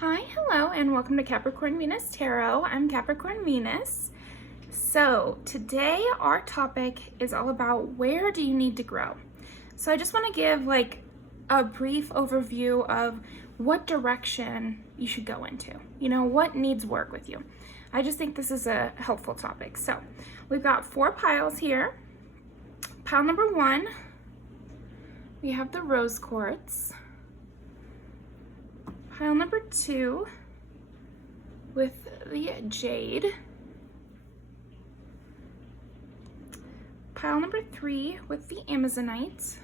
Hi, hello, and welcome to Capricorn Venus Tarot. I'm Capricorn Venus. So today our topic is all about where do you need to grow? So I just want to give like a brief overview of what direction you should go into. You know, what needs work with you. I just think this is a helpful topic. So we've got 4 piles here. Pile number 1, we have the rose quartz. Pile number 2 with the jade. Pile number 3 with the amazonite.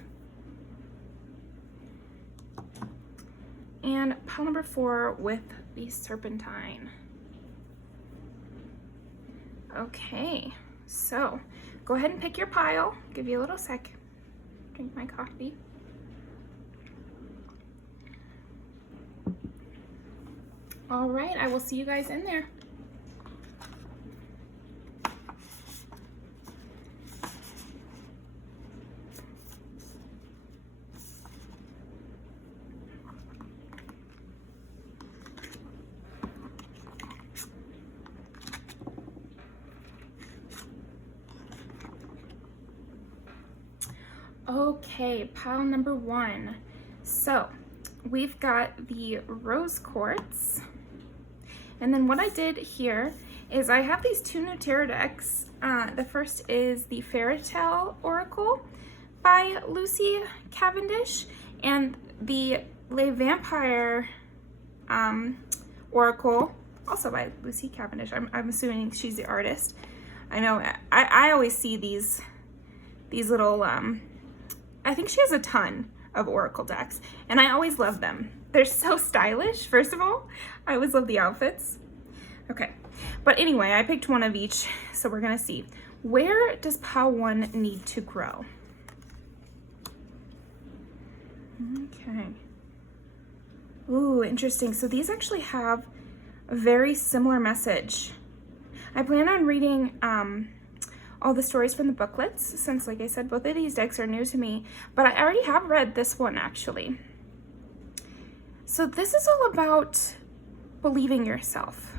And pile number 4 with the serpentine. Okay, so go ahead and pick your pile. Give you a little sec. Drink my coffee. All right, I will see you guys in there. Okay, pile number 1. So we've got the rose quartz. And then what I did here is I have these 2 new tarot decks. The first is the Fairy Tale Oracle by Lucy Cavendish, and the Le Vampire Oracle, also by Lucy Cavendish. I'm assuming she's the artist. I know I always see these little, I think she has a ton of Oracle decks, and I always love them. They're so stylish, first of all. I always love the outfits. Okay, but anyway, I picked one of each, so we're gonna see. Where does pile 1 need to grow? Okay. Ooh, interesting. So these actually have a very similar message. I plan on reading all the stories from the booklets, since, like I said, both of these decks are new to me, but I already have read this one, actually. So this is all about believing yourself.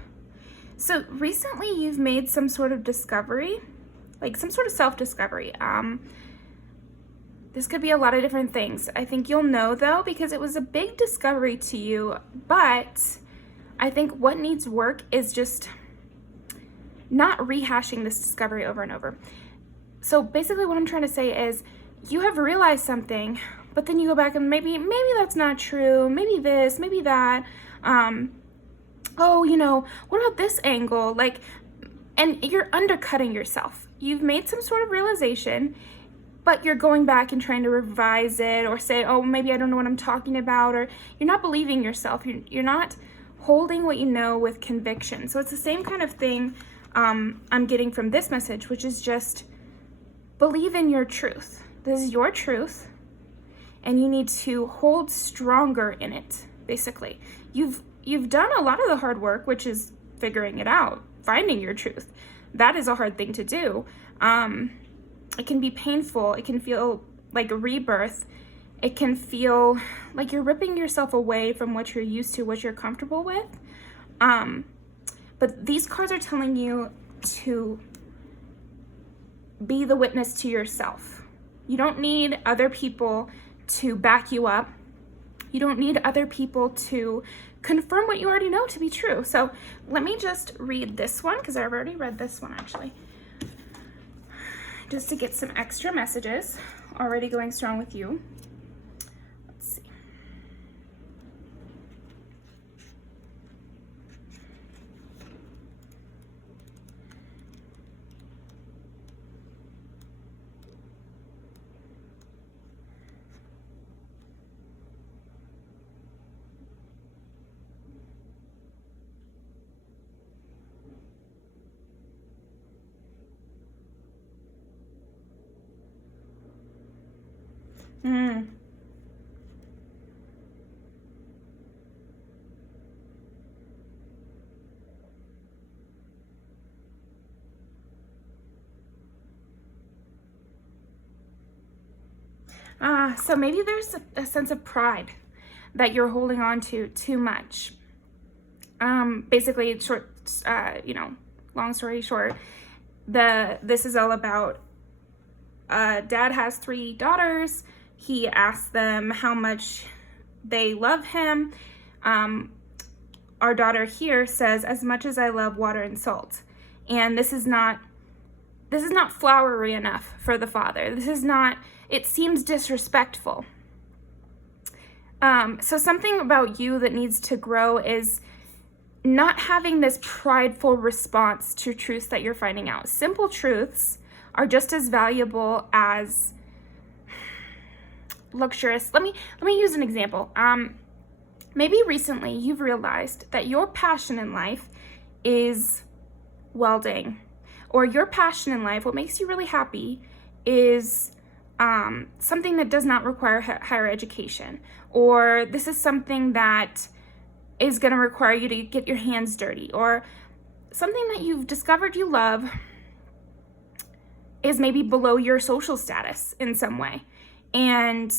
So recently you've made some sort of discovery, like some sort of self-discovery. This could be a lot of different things. I think you'll know though, because it was a big discovery to you, but I think what needs work is just not rehashing this discovery over and over. So basically what I'm trying to say is you have realized something, but then you go back and maybe that's not true, maybe this, maybe that. Oh, you know, what about this angle? Like, and you're undercutting yourself. You've made some sort of realization, but you're going back and trying to revise it or say, oh, maybe I don't know what I'm talking about, or you're not believing yourself. You're not holding what you know with conviction. So it's the same kind of thing I'm getting from this message, which is just believe in your truth. This is your truth, and you need to hold stronger in it, basically. You've done a lot of the hard work, which is figuring it out, finding your truth. That is a hard thing to do. It can be painful. It can feel like a rebirth. It can feel like you're ripping yourself away from what you're used to, what you're comfortable with. But these cards are telling you to be the witness to yourself. You don't need other people to back you up. You don't need other people to confirm what you already know to be true. So let me just read this one, because I've already read this one actually, just to get some extra messages. Already going strong with you. Let's see. So maybe there's a sense of pride that you're holding on to too much. Basically, long story short, this is all about dad has 3 daughters. He asks them how much they love him. Our daughter here says, as much as I love water and salt. And this is not flowery enough for the father. It seems disrespectful. So something about you that needs to grow is not having this prideful response to truths that you're finding out. Simple truths are just as valuable as luxurious. Let me use an example. Maybe recently you've realized that your passion in life is welding, or your passion in life, what makes you really happy, is something that does not require higher education, or this is something that is going to require you to get your hands dirty, or something that you've discovered you love is maybe below your social status in some way and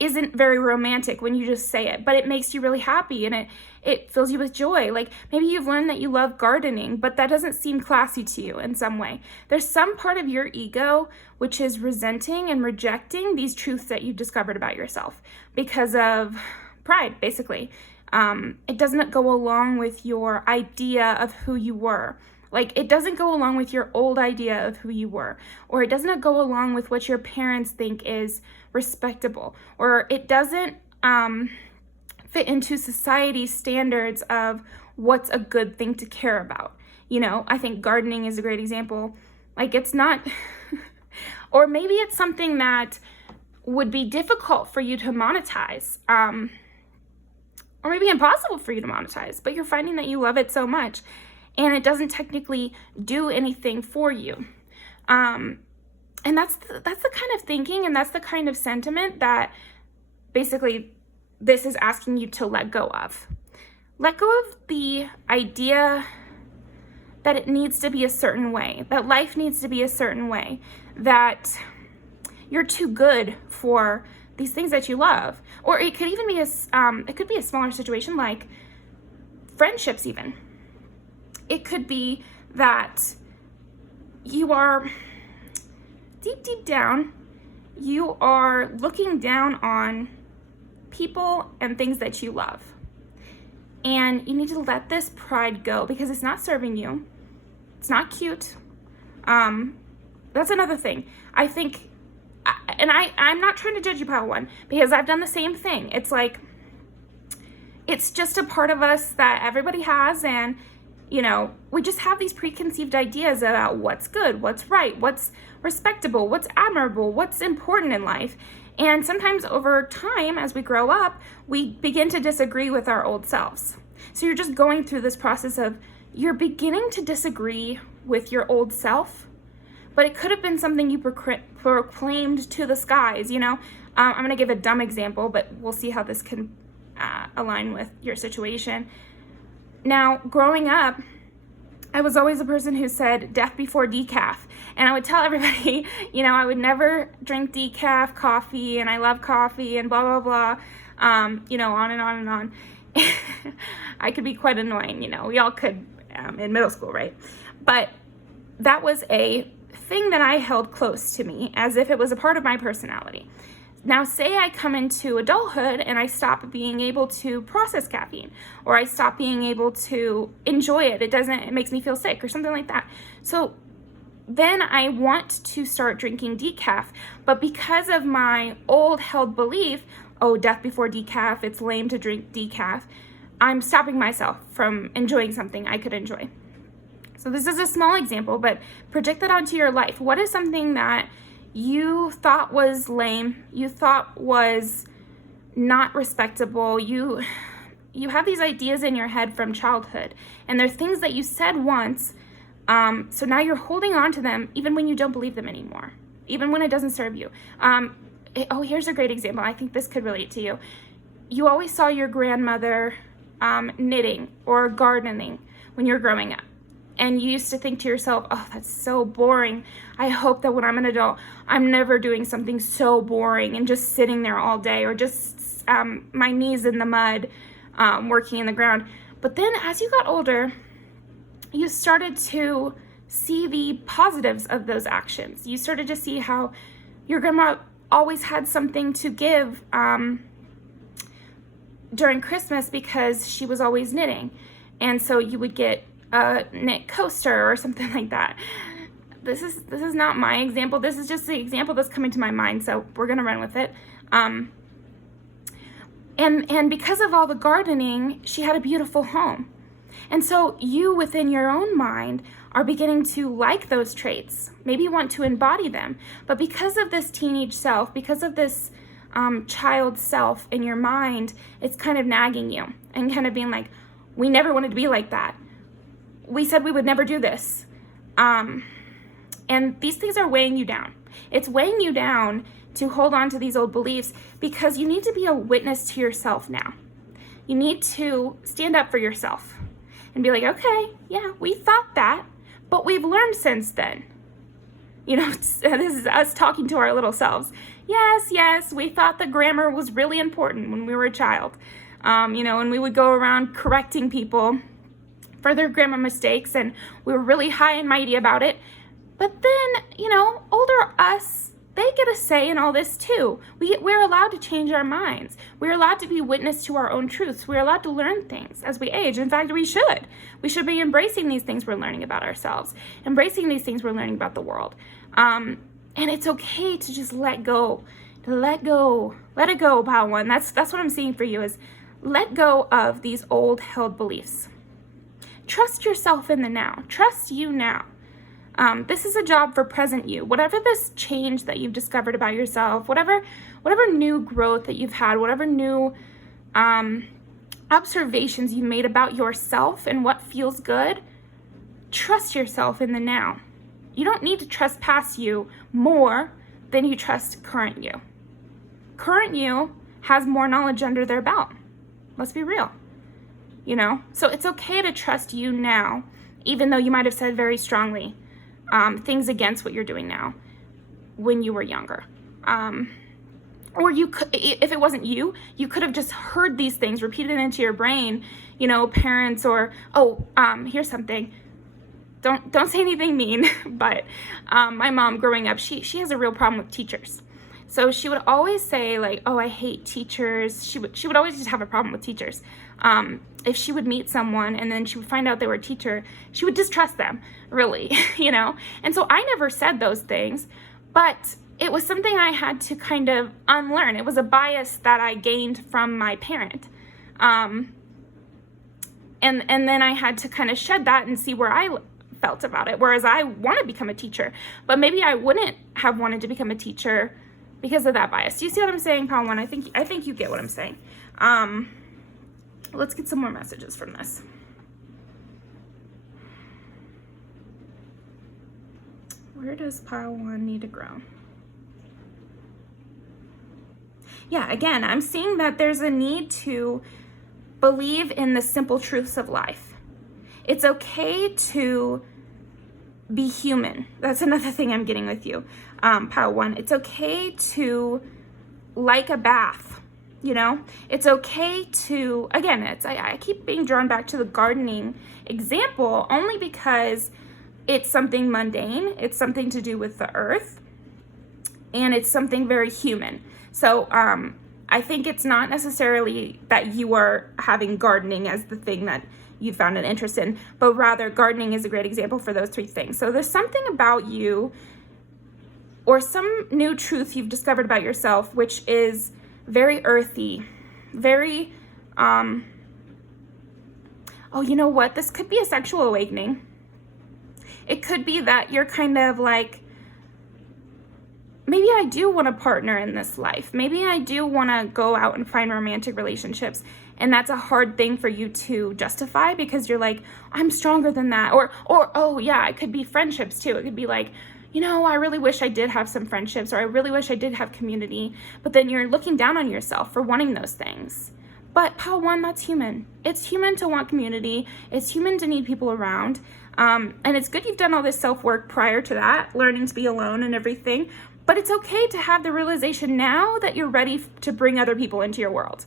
isn't very romantic when you just say it, but it makes you really happy and it fills you with joy. Like maybe you've learned that you love gardening, but that doesn't seem classy to you in some way. There's some part of your ego which is resenting and rejecting these truths that you've discovered about yourself because of pride, basically. It doesn't go along with your idea of who you were. Like, it doesn't go along with your old idea of who you were, or it doesn't go along with what your parents think is respectable, or it doesn't fit into society's standards of what's a good thing to care about. I think gardening is a great example. Like, it's not, or maybe it's something that would be difficult for you to monetize, or maybe impossible for you to monetize, but you're finding that you love it so much and it doesn't technically do anything for you. And that's the kind of thinking and that's the kind of sentiment that basically this is asking you to let go of. Let go of the idea that it needs to be a certain way, that life needs to be a certain way, that you're too good for these things that you love. Or it could even be a smaller situation like friendships even. It could be that you are deep down, you are looking down on people and things that you love. And you need to let this pride go because it's not serving you. It's not cute. That's another thing. I think, and I'm not trying to judge you, Pile One, because I've done the same thing. It's like, it's just a part of us that everybody has, and we just have these preconceived ideas about what's good, what's right, what's respectable, what's admirable, what's important in life. And sometimes over time, as we grow up, we begin to disagree with our old selves. So you're just going through this process of you're beginning to disagree with your old self, but it could have been something you proclaimed to the skies, I'm going to give a dumb example, but we'll see how this can align with your situation. Now, growing up, I was always the person who said death before decaf. And I would tell everybody, I would never drink decaf coffee, and I love coffee, and blah, blah, blah, on and on and on. I could be quite annoying, we all could in middle school, right? But that was a thing that I held close to me as if it was a part of my personality. Now, say I come into adulthood and I stop being able to process caffeine, or I stop being able to enjoy it. It makes me feel sick or something like that. So then I want to start drinking decaf, but because of my old held belief, death before decaf, it's lame to drink decaf, I'm stopping myself from enjoying something I could enjoy. So this is a small example, but project that onto your life. What is something that you thought was lame, you thought was not respectable, you have these ideas in your head from childhood, and they're things that you said once, so now you're holding on to them even when you don't believe them anymore, even when it doesn't serve you. Here's a great example. I think this could relate to you. You always saw your grandmother knitting or gardening when you were growing up. And you used to think to yourself, that's so boring. I hope that when I'm an adult, I'm never doing something so boring and just sitting there all day, or just my knees in the mud, working in the ground. But then as you got older, you started to see the positives of those actions. You started to see how your grandma always had something to give during Christmas because she was always knitting. And so you would get a knit coaster or something like that. This is not my example. This is just the example that's coming to my mind, so we're gonna run with it. And because of all the gardening, she had a beautiful home. And so you, within your own mind, are beginning to like those traits, maybe want to embody them. But because of this teenage self, because of this child self in your mind, it's kind of nagging you and kind of being like, we never wanted to be like that. We said we would never do this. And these things are weighing you down. It's weighing you down to hold on to these old beliefs because you need to be a witness to yourself now. You need to stand up for yourself and be like, okay, yeah, we thought that, but we've learned since then. You know, this is us talking to our little selves. Yes, we thought that grammar was really important when we were a child. You know, and we would go around correcting people for their grammar mistakes, and we were really high and mighty about it. But then, you know, older us, they get a say in all this too. We're allowed to change our minds. We're allowed to be witness to our own truths. We're allowed to learn things as we age. In fact, we should. We should be embracing these things we're learning about ourselves, embracing these things we're learning about the world. And it's okay to just let go, let it go, Pile One. That's what I'm seeing for you, is let go of these old held beliefs. Trust yourself in the now. Trust you now. This is a job for present you. Whatever this change that you've discovered about yourself, whatever new growth that you've had, whatever new observations you made about yourself and what feels good, trust yourself in the now. You don't need to trust past you more than you trust current you. Current you has more knowledge under their belt. Let's be real. You know? So it's okay to trust you now, even though you might have said very strongly things against what you're doing now when you were younger. Or you could, if it wasn't you, you could have just heard these things repeated into your brain, you know, parents or, here's something. Don't say anything mean, but my mom growing up, she has a real problem with teachers. So she would always say like, I hate teachers. She would always just have a problem with teachers. If she would meet someone and then she would find out they were a teacher, she would distrust them, really, you know? And so I never said those things, but it was something I had to kind of unlearn. It was a bias that I gained from my parent. And then I had to kind of shed that and see where I felt about it. Whereas I want to become a teacher, but maybe I wouldn't have wanted to become a teacher because of that bias. Do you see what I'm saying, Pile One? I think you get what I'm saying. Let's get some more messages from this. Where does Pile One need to grow? Yeah, again, I'm seeing that there's a need to believe in the simple truths of life. It's okay to be human. That's another thing I'm getting with you, Pile One. It's okay to like a bath, you know? It's okay to, again, I keep being drawn back to the gardening example only because it's something mundane, it's something to do with the earth, and it's something very human. So I think it's not necessarily that you are having gardening as the thing that you found an interest in, but rather gardening is a great example for those three things. So there's something about you or some new truth you've discovered about yourself, which is very earthy, very, you know what? This could be a sexual awakening. It could be that you're kind of like, maybe I do want a partner in this life. Maybe I do want to go out and find romantic relationships. And that's a hard thing for you to justify because you're like, I'm stronger than that. Or it could be friendships too. It could be like, you know, I really wish I did have some friendships, or I really wish I did have community. But then you're looking down on yourself for wanting those things. But Pile One, that's human. It's human to want community. It's human to need people around. And it's good you've done all this self-work prior to that, learning to be alone and everything. But it's okay to have the realization now that you're ready to bring other people into your world.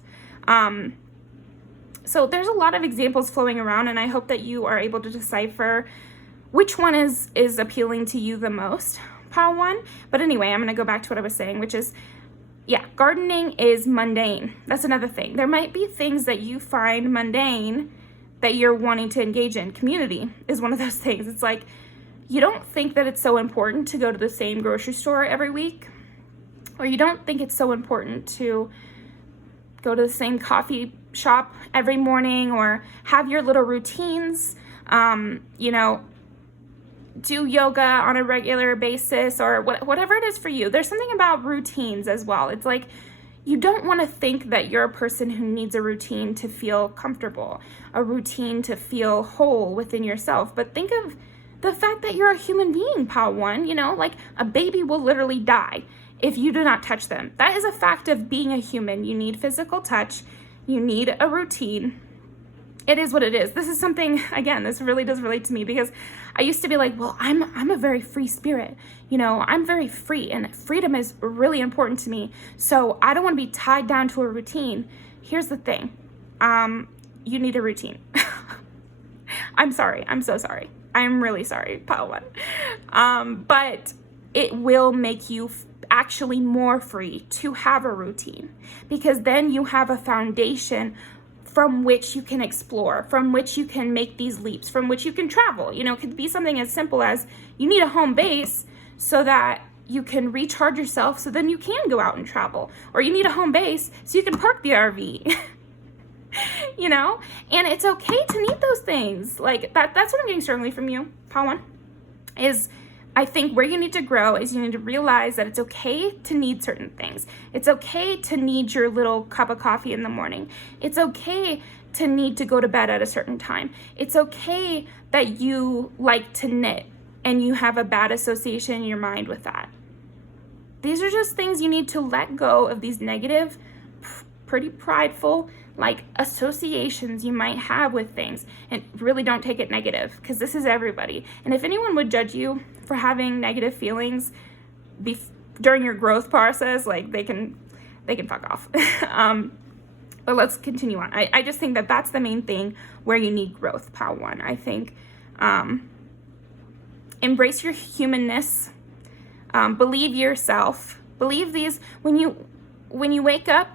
So there's a lot of examples flowing around, and I hope that you are able to decipher which one is appealing to you the most, pile 1. But anyway, I'm going to go back to what I was saying, which is, yeah, gardening is mundane. That's another thing. There might be things that you find mundane that you're wanting to engage in. Community is one of those things. It's like, you don't think that it's so important to go to the same grocery store every week, or you don't think it's so important to go to the same coffee shop every morning, or have your little routines, you know, do yoga on a regular basis, or whatever it is for you. There's something about routines as well. It's like, you don't want to think that you're a person who needs a routine to feel comfortable, a routine to feel whole within yourself. But think of the fact that you're a human being, pile 1, you know, like a baby will literally die if you do not touch them. That is a fact of being a human. You need physical touch. You need a routine. It is what it is. This is something, again, this really does relate to me, because I used to be like, well, I'm a very free spirit. You know, I'm very free, and freedom is really important to me. So I don't want to be tied down to a routine. Here's the thing. You need a routine. I'm sorry. I'm so sorry. I'm really sorry, pile 1. But it will make you actually more free to have a routine, because then you have a foundation from which you can explore, from which you can make these leaps, from which you can travel. You know, it could be something as simple as you need a home base so that you can recharge yourself, so then you can go out and travel. Or you need a home base so you can park the RV. You know? And it's okay to need those things. Like, that's what I'm getting strongly from you, pile 1, is I think where you need to grow is you need to realize that it's okay to need certain things. It's okay to need your little cup of coffee in the morning. It's okay to need to go to bed at a certain time. It's okay that you like to knit and you have a bad association in your mind with that. These are just things you need to let go of, these negative, pretty prideful, like associations you might have with things, and really don't take it negative, because this is everybody. And if anyone would judge you for having negative feelings during your growth process, like they can fuck off. But let's continue on. I just think that that's the main thing where you need growth, pile 1. I think embrace your humanness, believe yourself, believe these when you wake up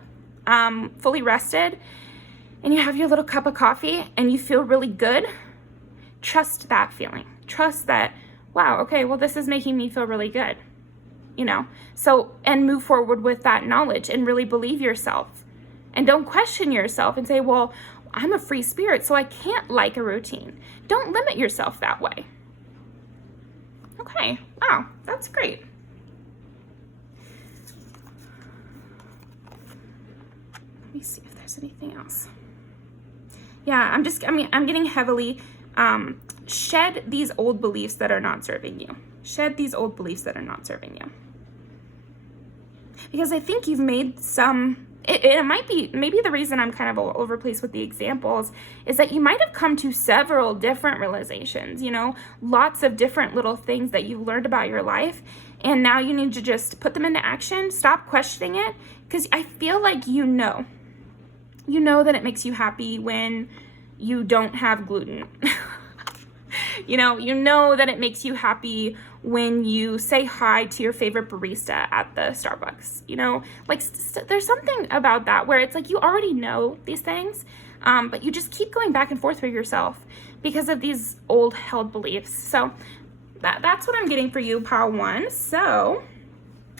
fully rested and you have your little cup of coffee and you feel really good, trust that feeling. Trust that, wow, okay, well, this is making me feel really good, you know? So, and move forward with that knowledge and really believe yourself. And don't question yourself and say, well, I'm a free spirit, so I can't like a routine. Don't limit yourself that way. Okay, wow, that's great. Let me see if there's anything else. Yeah, I'm getting heavily, shed these old beliefs that are not serving you. Shed these old beliefs that are not serving you. Because I think you've made some, it might be, maybe the reason I'm kind of all over the place with the examples is that you might have come to several different realizations, you know, lots of different little things that you've learned about your life. And now you need to just put them into action, stop questioning it, because I feel like you know that it makes you happy when you don't have gluten. You know that it makes you happy when you say hi to your favorite barista at the Starbucks. You know, like there's something about that where it's like you already know these things, but you just keep going back and forth with yourself because of these old held beliefs. So that's what I'm getting for you, pile 1. So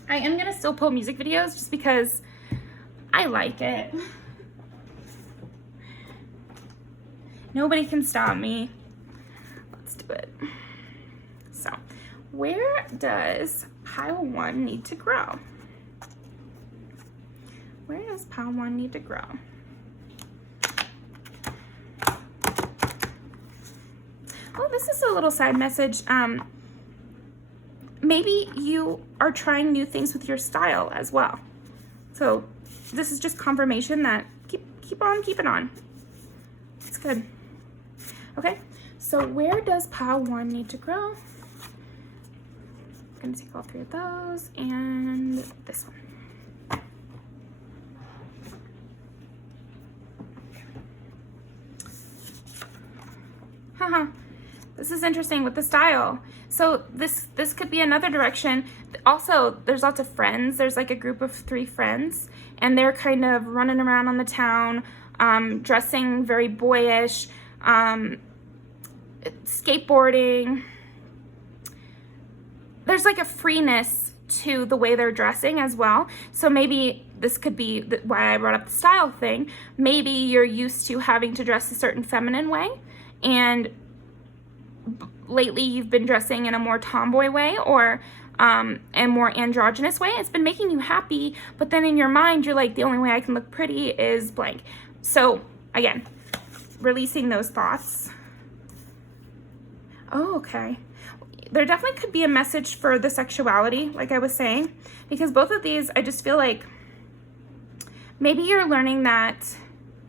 I am going to still pull music videos just because I like it. Nobody can stop me. Let's do it. So, where does pile 1 need to grow? Where does pile 1 need to grow? Oh, this is a little side message. Maybe you are trying new things with your style as well. So, this is just confirmation that keep on keeping on. It's good. Okay, so where does pile 1 need to grow? I'm going to take all 3 of those and this one. This is interesting with the style. So this could be another direction. Also, there's lots of friends. There's like a group of 3 friends, and they're kind of running around on the town, dressing very boyish, skateboarding. There's like a freeness to the way they're dressing as well. So maybe this could be why I brought up the style thing. Maybe you're used to having to dress a certain feminine way, and lately you've been dressing in a more tomboy way or a more androgynous way. It's been making you happy, but then in your mind you're like, the only way I can look pretty is blank. So again, releasing those thoughts. Oh, okay. There definitely could be a message for the sexuality, like I was saying, because both of these, I just feel like maybe you're learning that,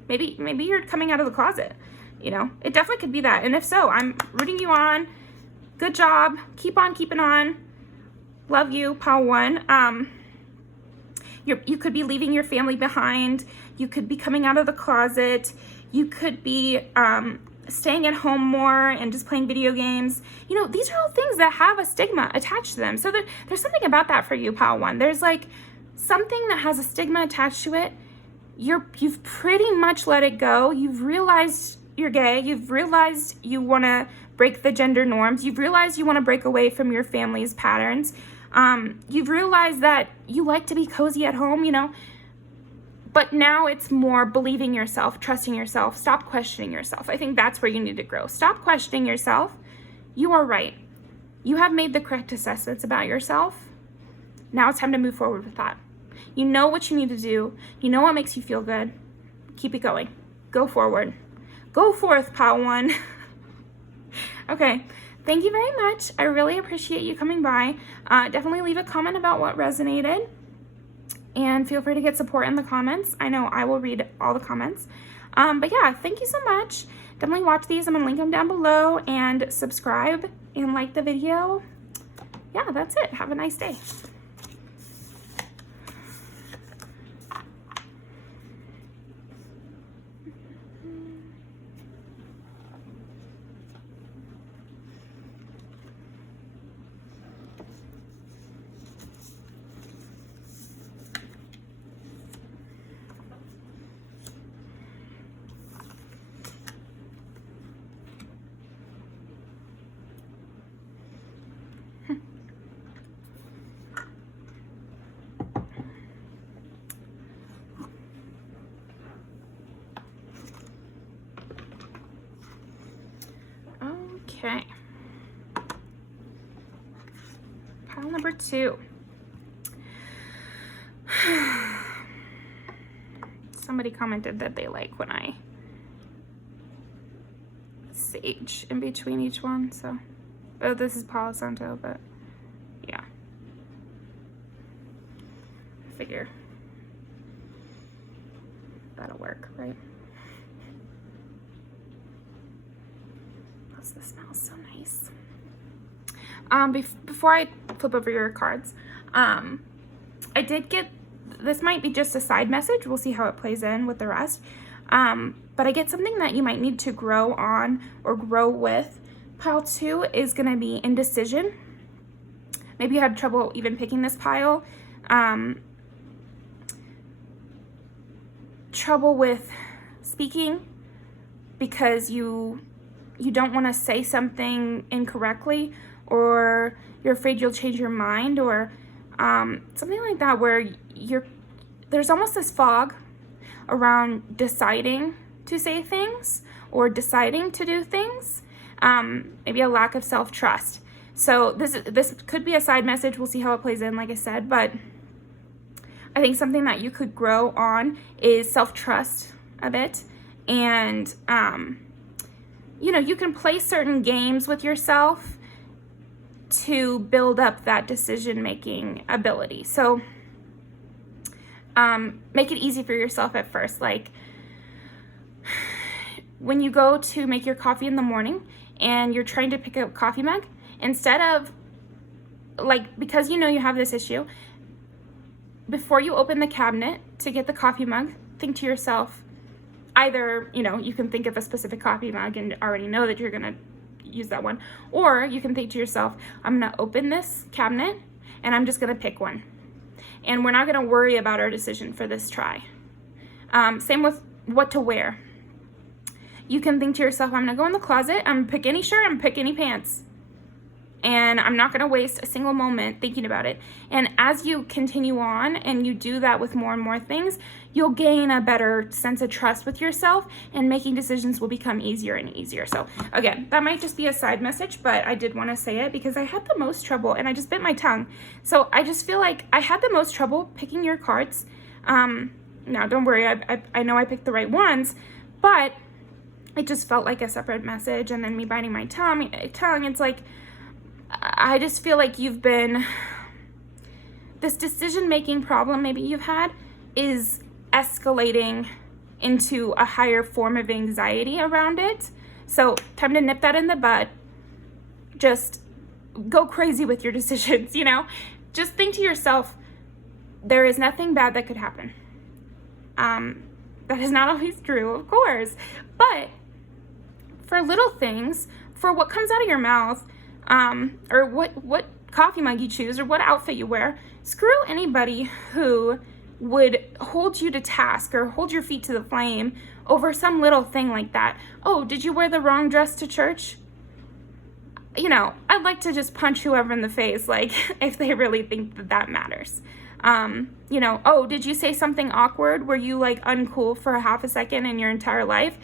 maybe you're coming out of the closet, you know? It definitely could be that. And if so, I'm rooting you on. Good job. Keep on keeping on. Love you, Pile 1. You could be leaving your family behind. You could be coming out of the closet. You could be staying at home more and just playing video games. You know, these are all things that have a stigma attached to them. So there's something about that for you, Pile 1. There's like something that has a stigma attached to it. You've pretty much let it go. You've realized you're gay. You've realized you want to break the gender norms. You've realized you want to break away from your family's patterns. You've realized that you like to be cozy at home, you know. But now it's more believing yourself, trusting yourself. Stop questioning yourself. I think that's where you need to grow. Stop questioning yourself. You are right. You have made the correct assessments about yourself. Now it's time to move forward with that. You know what you need to do. You know what makes you feel good. Keep it going. Go forward. Go forth, Pile 1. Okay. Thank you very much. I really appreciate you coming by. Definitely leave a comment about what resonated. And feel free to get support in the comments. I know I will read all the comments. But yeah, thank you so much. Definitely watch these. I'm going to link them down below. And subscribe and like the video. Yeah, that's it. Have a nice day. Okay. Pile number 2. Somebody commented that they like when I sage in between each one, so. Oh, this is Palo Santo, but yeah. I figure that'll work, right? This smells so nice. Before I flip over your cards, I did get, this might be just a side message. We'll see how it plays in with the rest. But I get something that you might need to grow on or grow with. Pile 2 is going to be indecision. Maybe you had trouble even picking this pile. Trouble with speaking because you don't want to say something incorrectly, or you're afraid you'll change your mind, or something like that, where there's almost this fog around deciding to say things or deciding to do things. Maybe a lack of self-trust. So this could be a side message. We'll see how it plays in, like I said, but I think something that you could grow on is self-trust a bit, and you know, you can play certain games with yourself to build up that decision-making ability. So make it easy for yourself at first. Like when you go to make your coffee in the morning and you're trying to pick a coffee mug, instead of, like, because you know you have this issue, before you open the cabinet to get the coffee mug, think to yourself, either, you can think of a specific coffee mug and already know that you're going to use that one, or you can think to yourself, I'm going to open this cabinet and I'm just going to pick one. And we're not going to worry about our decision for this try. Same with what to wear. You can think to yourself, I'm going to go in the closet, I'm going to pick any shirt, I'm going to pick any pants. And I'm not going to waste a single moment thinking about it. And as you continue on and you do that with more and more things, you'll gain a better sense of trust with yourself, and making decisions will become easier and easier. So again, that might just be a side message, but I did want to say it because I had the most trouble, and I just bit my tongue. So I just feel like I had the most trouble picking your cards. Now don't worry, I know I picked the right ones, but it just felt like a separate message. And then me biting my tongue, it's like, I just feel like this decision-making problem maybe you've had is escalating into a higher form of anxiety around it. So time to nip that in the bud. Just go crazy with your decisions, Just think to yourself, there is nothing bad that could happen. That is not always true, of course. But for little things, for what comes out of your mouth, or what coffee mug you choose, or what outfit you wear, screw anybody who would hold you to task or hold your feet to the flame over some little thing like that. Oh, did you wear the wrong dress to church? I'd like to just punch whoever in the face, like, if they really think that matters. Oh, did you say something awkward? Were you like uncool for a half a second in your entire life?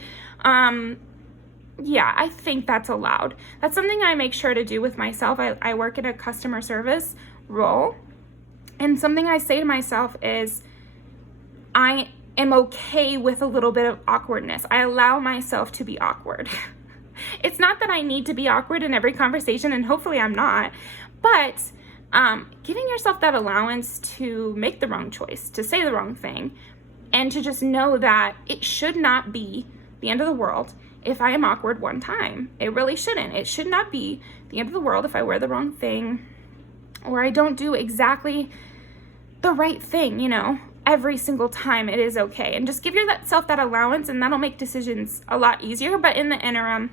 Yeah, I think that's allowed. That's something I make sure to do with myself. I work in a customer service role, and something I say to myself is, I am okay with a little bit of awkwardness. I allow myself to be awkward. It's not that I need to be awkward in every conversation, and hopefully I'm not, but giving yourself that allowance to make the wrong choice, to say the wrong thing, and to just know that it should not be the end of the world if I am awkward one time. It really shouldn't. It should not be the end of the world if I wear the wrong thing, or I don't do exactly the right thing, every single time. It is okay. And just give yourself that allowance, and that'll make decisions a lot easier. But in the interim,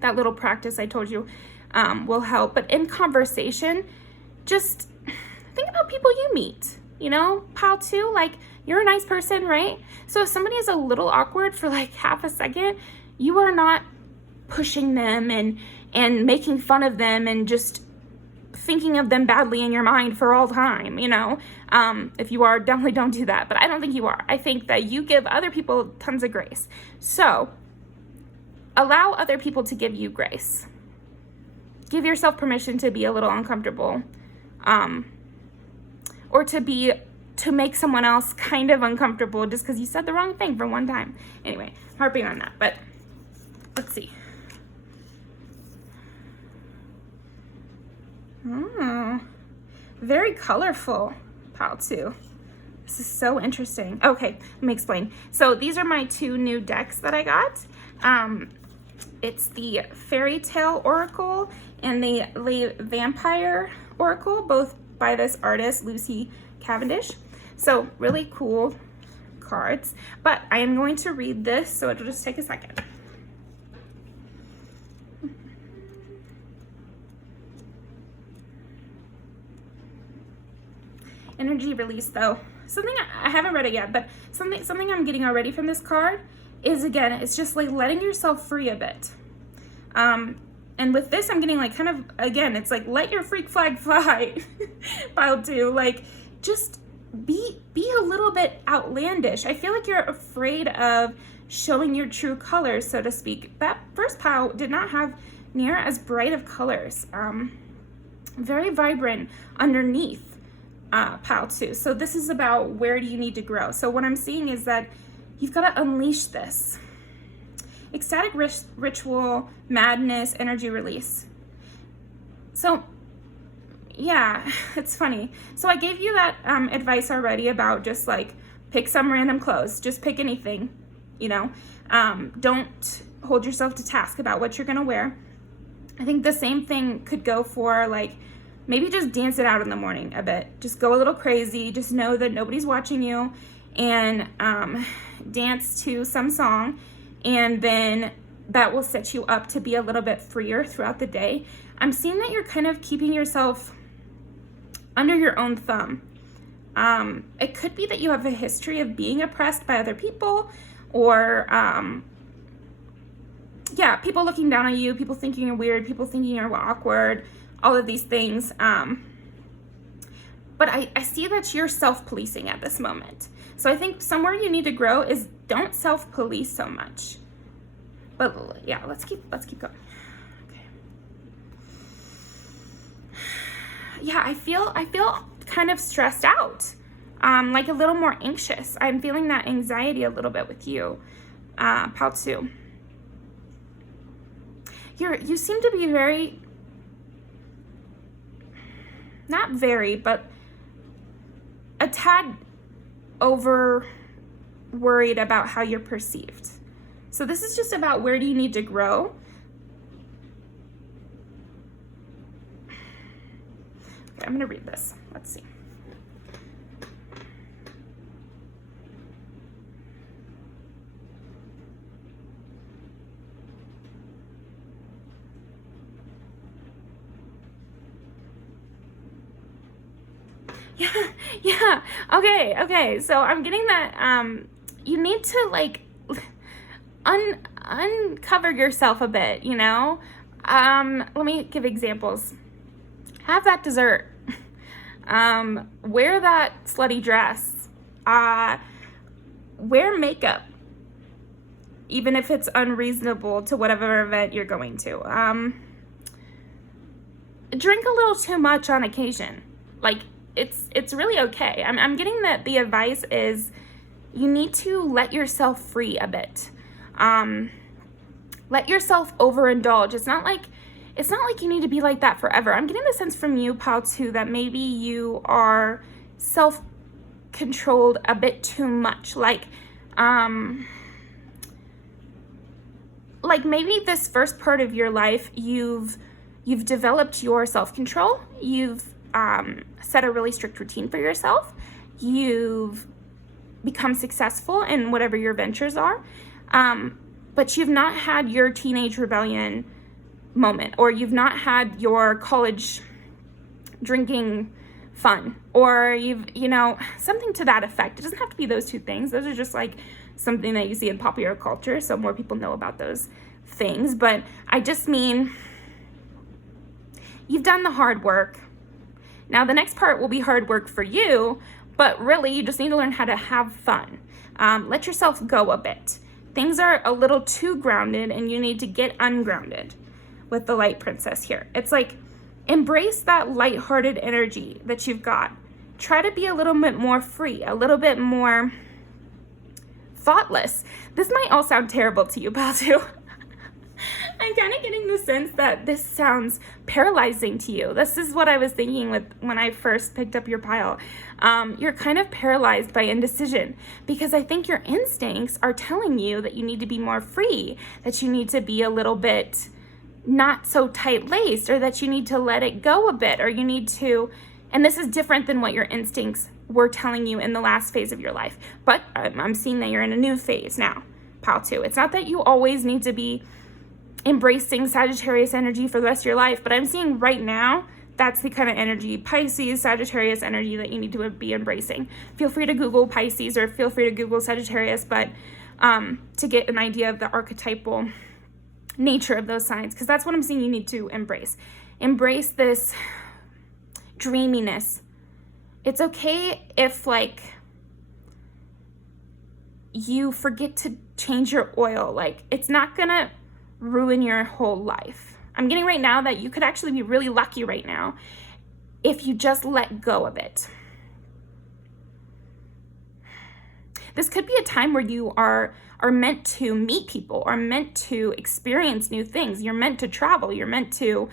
that little practice I told you will help. But in conversation, just think about people you meet, pile two, like, you're a nice person, right? So if somebody is a little awkward for like half a second, you are not pushing them and making fun of them and just thinking of them badly in your mind for all time, If you are, definitely don't do that. But I don't think you are. I think that you give other people tons of grace. So allow other people to give you grace. Give yourself permission to be a little uncomfortable, or to make someone else kind of uncomfortable just because you said the wrong thing for one time. Anyway, harping on that, but let's see. Oh, very colorful, pile two. This is so interesting. Okay, let me explain. So these are my two new decks that I got. It's the Fairy Tale Oracle and the Vampire Oracle, both by this artist, Lucy Cavendish. So really cool cards, but I am going to read this, so it'll just take a second. Energy release, though. Something I haven't read it yet, but something I'm getting already from this card is, again, it's just like letting yourself free a bit. And with this, I'm getting like kind of, again, it's like let your freak flag fly, pile two. Like, just be a little bit outlandish. I feel like you're afraid of showing your true colors, so to speak. That first pile did not have near as bright of colors. Very vibrant underneath. Pile two. So this is about where do you need to grow. So what I'm seeing is that you've got to unleash this. Ecstatic ritual, madness, energy release. So yeah, it's funny. So I gave you that advice already about just like pick some random clothes. Just pick anything, Don't hold yourself to task about what you're going to wear. I think the same thing could go for like maybe just dance it out in the morning a bit. Just go a little crazy. Just know that nobody's watching you. and dance to some song, and then that will set you up to be a little bit freer throughout the day. I'm seeing that you're kind of keeping yourself under your own thumb. It could be that you have a history of being oppressed by other people, or people looking down on you, people thinking you're weird, people thinking you're awkward, all of these things. But I see that you're self-policing at this moment. So I think somewhere you need to grow is don't self-police so much. But yeah, let's keep going. Okay. Yeah, I feel kind of stressed out, like a little more anxious. I'm feeling that anxiety a little bit with you, Pal 2. You seem to be but a tad over worried about how you're perceived. So this is just about where do you need to grow. Okay, I'm gonna read this. Let's see. Yeah. Okay. So I'm getting that you need to like uncover yourself a bit, you know? Let me give examples. Have that dessert. Wear that slutty dress. Wear makeup, even if it's unreasonable to whatever event you're going to. Drink a little too much on occasion. Like, it's really okay. I'm getting that the advice is you need to let yourself free a bit. Let yourself overindulge. It's not like you need to be like that forever. I'm getting the sense from you, Pal 2, that maybe you are self-controlled a bit too much. Like maybe this first part of your life, you've developed your self-control. You've set a really strict routine for yourself. You've become successful in whatever your ventures are. But you've not had your teenage rebellion moment, or you've not had your college drinking fun, or something to that effect. It doesn't have to be those two things. Those are just like something that you see in popular culture, so more people know about those things. But I just mean you've done the hard work. Now the next part will be hard work for you, but really you just need to learn how to have fun. Let yourself go a bit. Things are a little too grounded and you need to get ungrounded with the Light Princess here. It's like, embrace that lighthearted energy that you've got. Try to be a little bit more free, a little bit more thoughtless. This might all sound terrible to you, Pal 2. I'm kind of getting the sense that this sounds paralyzing to you. This is what I was thinking when I first picked up your pile. You're kind of paralyzed by indecision, because I think your instincts are telling you that you need to be more free, that you need to be a little bit not so tight-laced, or that you need to let it go a bit, or you need to, and this is different than what your instincts were telling you in the last phase of your life. But I'm seeing that you're in a new phase now, Pal 2. It's not that you always need to be embracing Sagittarius energy for the rest of your life, but I'm seeing right now that's the kind of energy, Pisces, Sagittarius energy, that you need to be embracing. Feel free to Google Pisces or feel free to Google Sagittarius, but to get an idea of the archetypal nature of those signs, because that's what I'm seeing you need to embrace. Embrace this dreaminess. It's okay if you forget to change your oil. It's not gonna ruin your whole life. I'm getting right now that you could actually be really lucky right now if you just let go of it. This could be a time where you are meant to meet people, are meant to experience new things. You're meant to travel. You're meant to,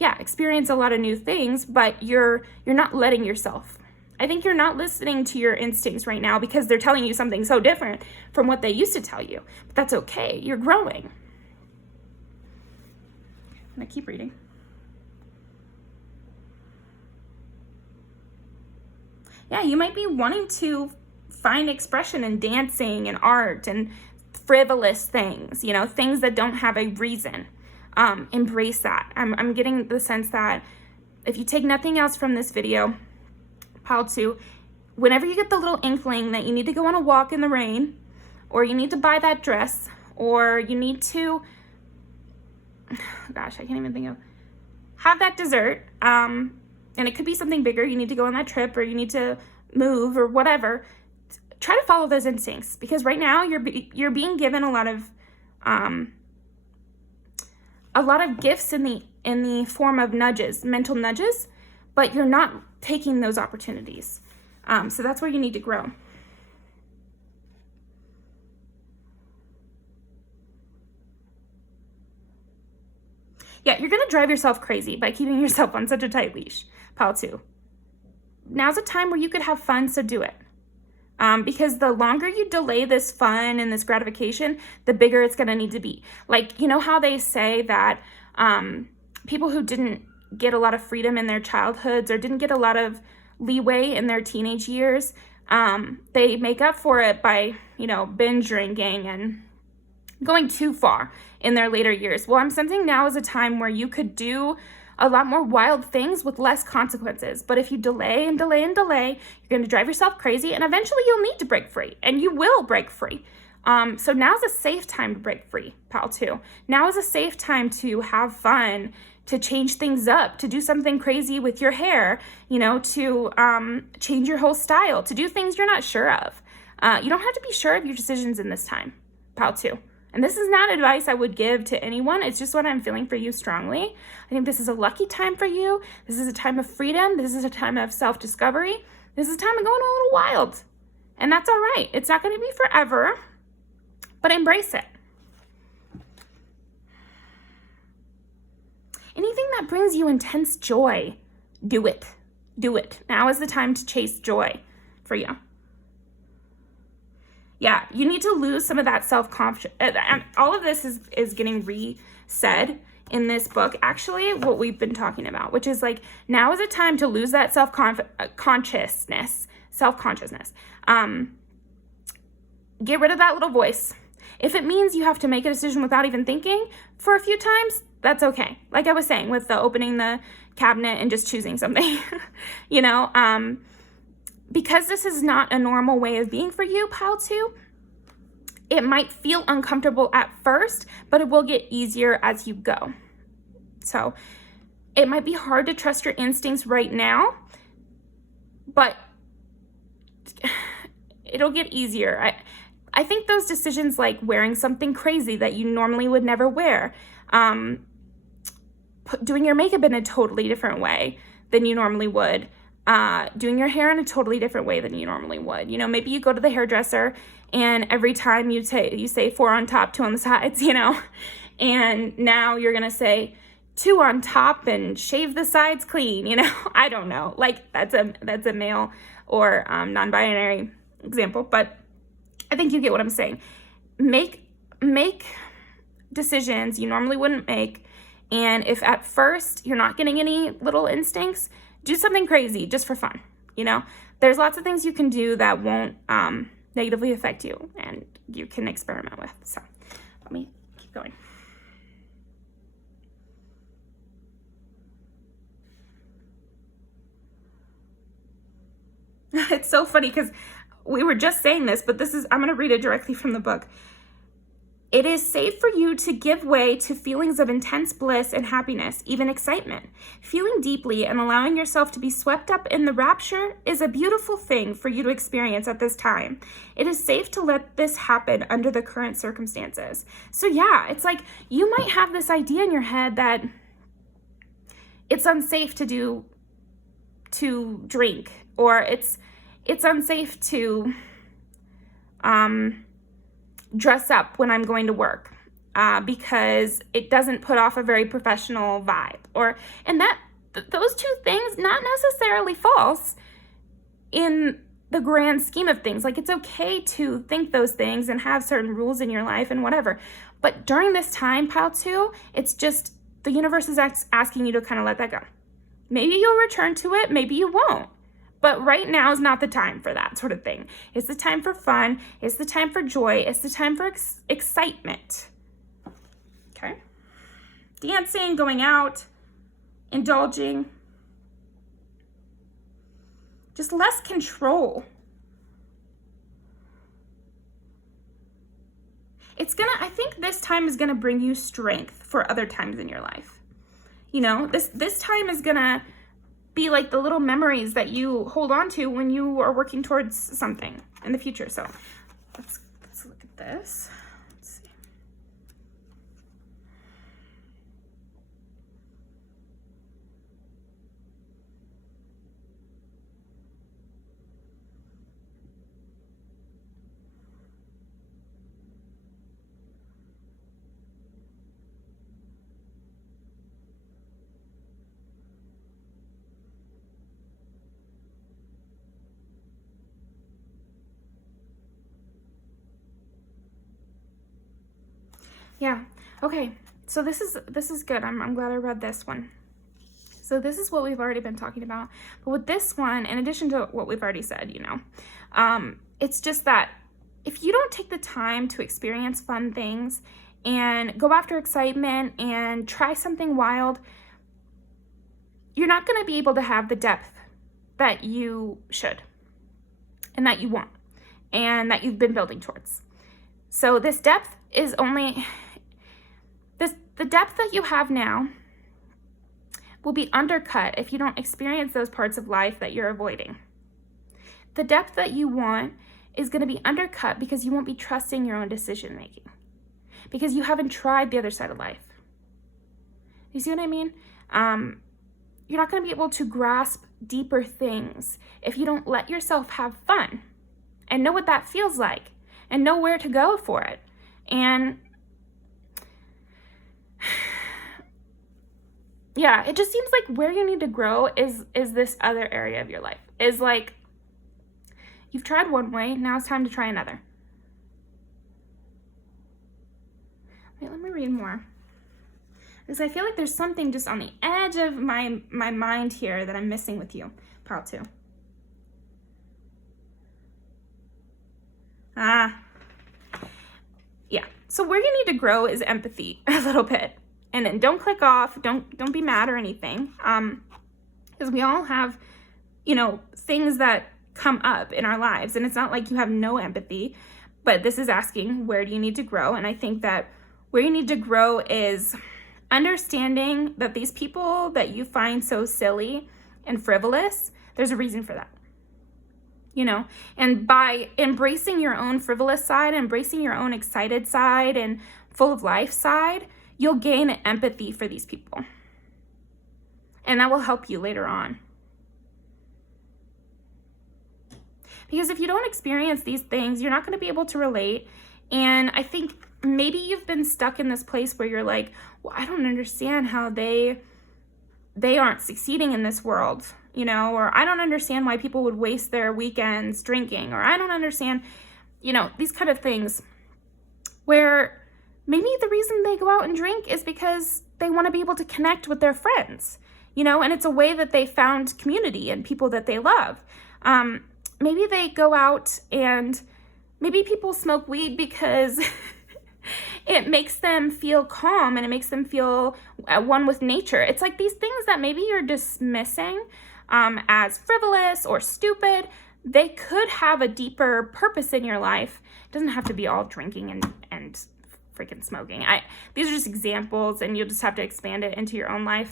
experience a lot of new things, but you're not letting yourself. I think you're not listening to your instincts right now because they're telling you something so different from what they used to tell you. But that's okay. You're growing. I'm gonna keep reading. Yeah, you might be wanting to find expression in dancing and art and frivolous things, you know, things that don't have a reason. Embrace that. I'm getting the sense that if you take nothing else from this video, pile 2, whenever you get the little inkling that you need to go on a walk in the rain, or you need to buy that dress, or you need to, gosh, I can't even think of, have that dessert, and it could be something bigger, you need to go on that trip, or you need to move, or whatever, try to follow those instincts, because right now you're being given a lot of gifts in the form of nudges, mental nudges, but you're not taking those opportunities. So that's where you need to grow. Yeah, you're going to drive yourself crazy by keeping yourself on such a tight leash, pile 2. Now's a time where you could have fun, so do it. Because the longer you delay this fun and this gratification, the bigger it's going to need to be. Like, you know how they say that people who didn't get a lot of freedom in their childhoods or didn't get a lot of leeway in their teenage years, they make up for it by, you know, binge drinking and going too far in their later years. Well, I'm sensing now is a time where you could do a lot more wild things with less consequences. But if you delay and delay and delay, you're going to drive yourself crazy, and eventually you'll need to break free, and you will break free. So now's a safe time to break free, pile 2. Now is a safe time to have fun, to change things up, to do something crazy with your hair, you know, to change your whole style, to do things you're not sure of. You don't have to be sure of your decisions in this time, pile 2. And this is not advice I would give to anyone. It's just what I'm feeling for you strongly. I think this is a lucky time for you. This is a time of freedom. This is a time of self-discovery. This is a time of going a little wild. And that's all right. It's not going to be forever, but embrace it. Anything that brings you intense joy, do it. Do it. Now is the time to chase joy for you. Yeah, you need to lose some of that self-confidence. All of this is getting re-said in this book, actually, what we've been talking about, which is like, now is a time to lose that self-consciousness. Get rid of that little voice. If it means you have to make a decision without even thinking for a few times, that's okay. Like I was saying with the opening the cabinet and just choosing something, you know, because this is not a normal way of being for you, pile 2, it might feel uncomfortable at first, but it will get easier as you go. So it might be hard to trust your instincts right now, but it'll get easier. I think those decisions like wearing something crazy that you normally would never wear, doing your makeup in a totally different way than you normally would, doing your hair in a totally different way than you normally would. You know, maybe you go to the hairdresser and every time you say 4 on top, 2 on the sides, you know, and now you're going to say 2 on top and shave the sides clean, you know. I don't know. Like that's a male or non-binary example, but I think you get what I'm saying. Make decisions you normally wouldn't make, and if at first you're not getting any little instincts, do something crazy just for fun. You know, there's lots of things you can do that won't negatively affect you, and you can experiment with. So let me keep going. It's so funny because we were just saying this, but I'm going to read it directly from the book. It is safe for you to give way to feelings of intense bliss and happiness, even excitement. Feeling deeply and allowing yourself to be swept up in the rapture is a beautiful thing for you to experience at this time. It is safe to let this happen under the current circumstances. So yeah, it's like you might have this idea in your head that it's unsafe to drink, or it's unsafe to dress up when I'm going to work because it doesn't put off a very professional vibe, and those two things not necessarily false in the grand scheme of things. Like, it's okay to think those things and have certain rules in your life and whatever, but during this time, pile 2, it's just the universe is asking you to kind of let that go. Maybe you'll return to it, maybe you won't, But right now is not the time for that sort of thing. It's the time for fun. It's the time for joy. It's the time for excitement. Okay? Dancing, going out, indulging. Just less control. I think this time is gonna bring you strength for other times in your life. You know, this time is gonna be like the little memories that you hold on to when you are working towards something in the future. So let's look at this. Let's see. Yeah. Okay. So this is good. I'm glad I read this one. So this is what we've already been talking about. But with this one, in addition to what we've already said, you know, it's just that if you don't take the time to experience fun things and go after excitement and try something wild, you're not going to be able to have the depth that you should and that you want and that you've been building towards. So this depth is only... The depth that you have now will be undercut if you don't experience those parts of life that you're avoiding. The depth that you want is going to be undercut because you won't be trusting your own decision making, because you haven't tried the other side of life. You see what I mean? You're not going to be able to grasp deeper things if you don't let yourself have fun and know what that feels like and know where to go for it. And yeah, it just seems like where you need to grow is this other area of your life. Is like, you've tried one way, now it's time to try another. Wait, let me read more. Because I feel like there's something just on the edge of my mind here that I'm missing with you, pile 2. Yeah. So where you need to grow is empathy a little bit. And then don't click off, don't be mad or anything. Because we all have, you know, things that come up in our lives, and it's not like you have no empathy, but this is asking, where do you need to grow? And I think that where you need to grow is understanding that these people that you find so silly and frivolous, there's a reason for that. You know, and by embracing your own frivolous side, embracing your own excited side and full of life side, you'll gain empathy for these people. And that will help you later on. Because if you don't experience these things, you're not going to be able to relate. And I think maybe you've been stuck in this place where you're like, well, I don't understand how they aren't succeeding in this world, you know, or I don't understand why people would waste their weekends drinking, or I don't understand, you know, these kind of things where maybe the reason they go out and drink is because they want to be able to connect with their friends, you know, and it's a way that they found community and people that they love. Maybe they go out and maybe people smoke weed because it makes them feel calm and it makes them feel at one with nature. It's like these things that maybe you're dismissing as frivolous or stupid, they could have a deeper purpose in your life. It doesn't have to be all drinking and freaking smoking. These are just examples, and you'll just have to expand it into your own life.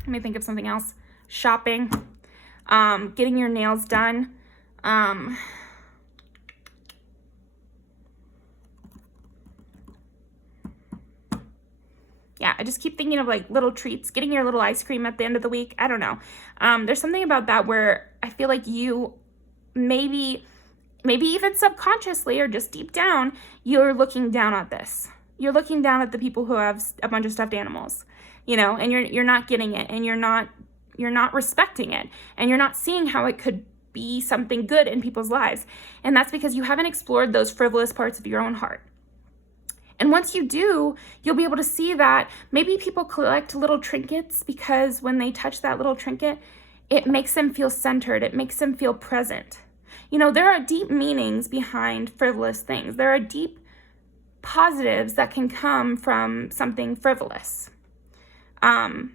Let me think of something else. Shopping, getting your nails done. Yeah, I just keep thinking of like little treats, getting your little ice cream at the end of the week. I don't know. There's something about that where I feel like you maybe even subconsciously or just deep down, you're looking down at this. You're looking down at the people who have a bunch of stuffed animals, you know, and you're not getting it, and you're not respecting it, and you're not seeing how it could be something good in people's lives. And that's because you haven't explored those frivolous parts of your own heart. And once you do, you'll be able to see that maybe people collect little trinkets because when they touch that little trinket, It makes them feel centered. It makes them feel present. You know, there are deep meanings behind frivolous things. There are deep positives that can come from something frivolous. So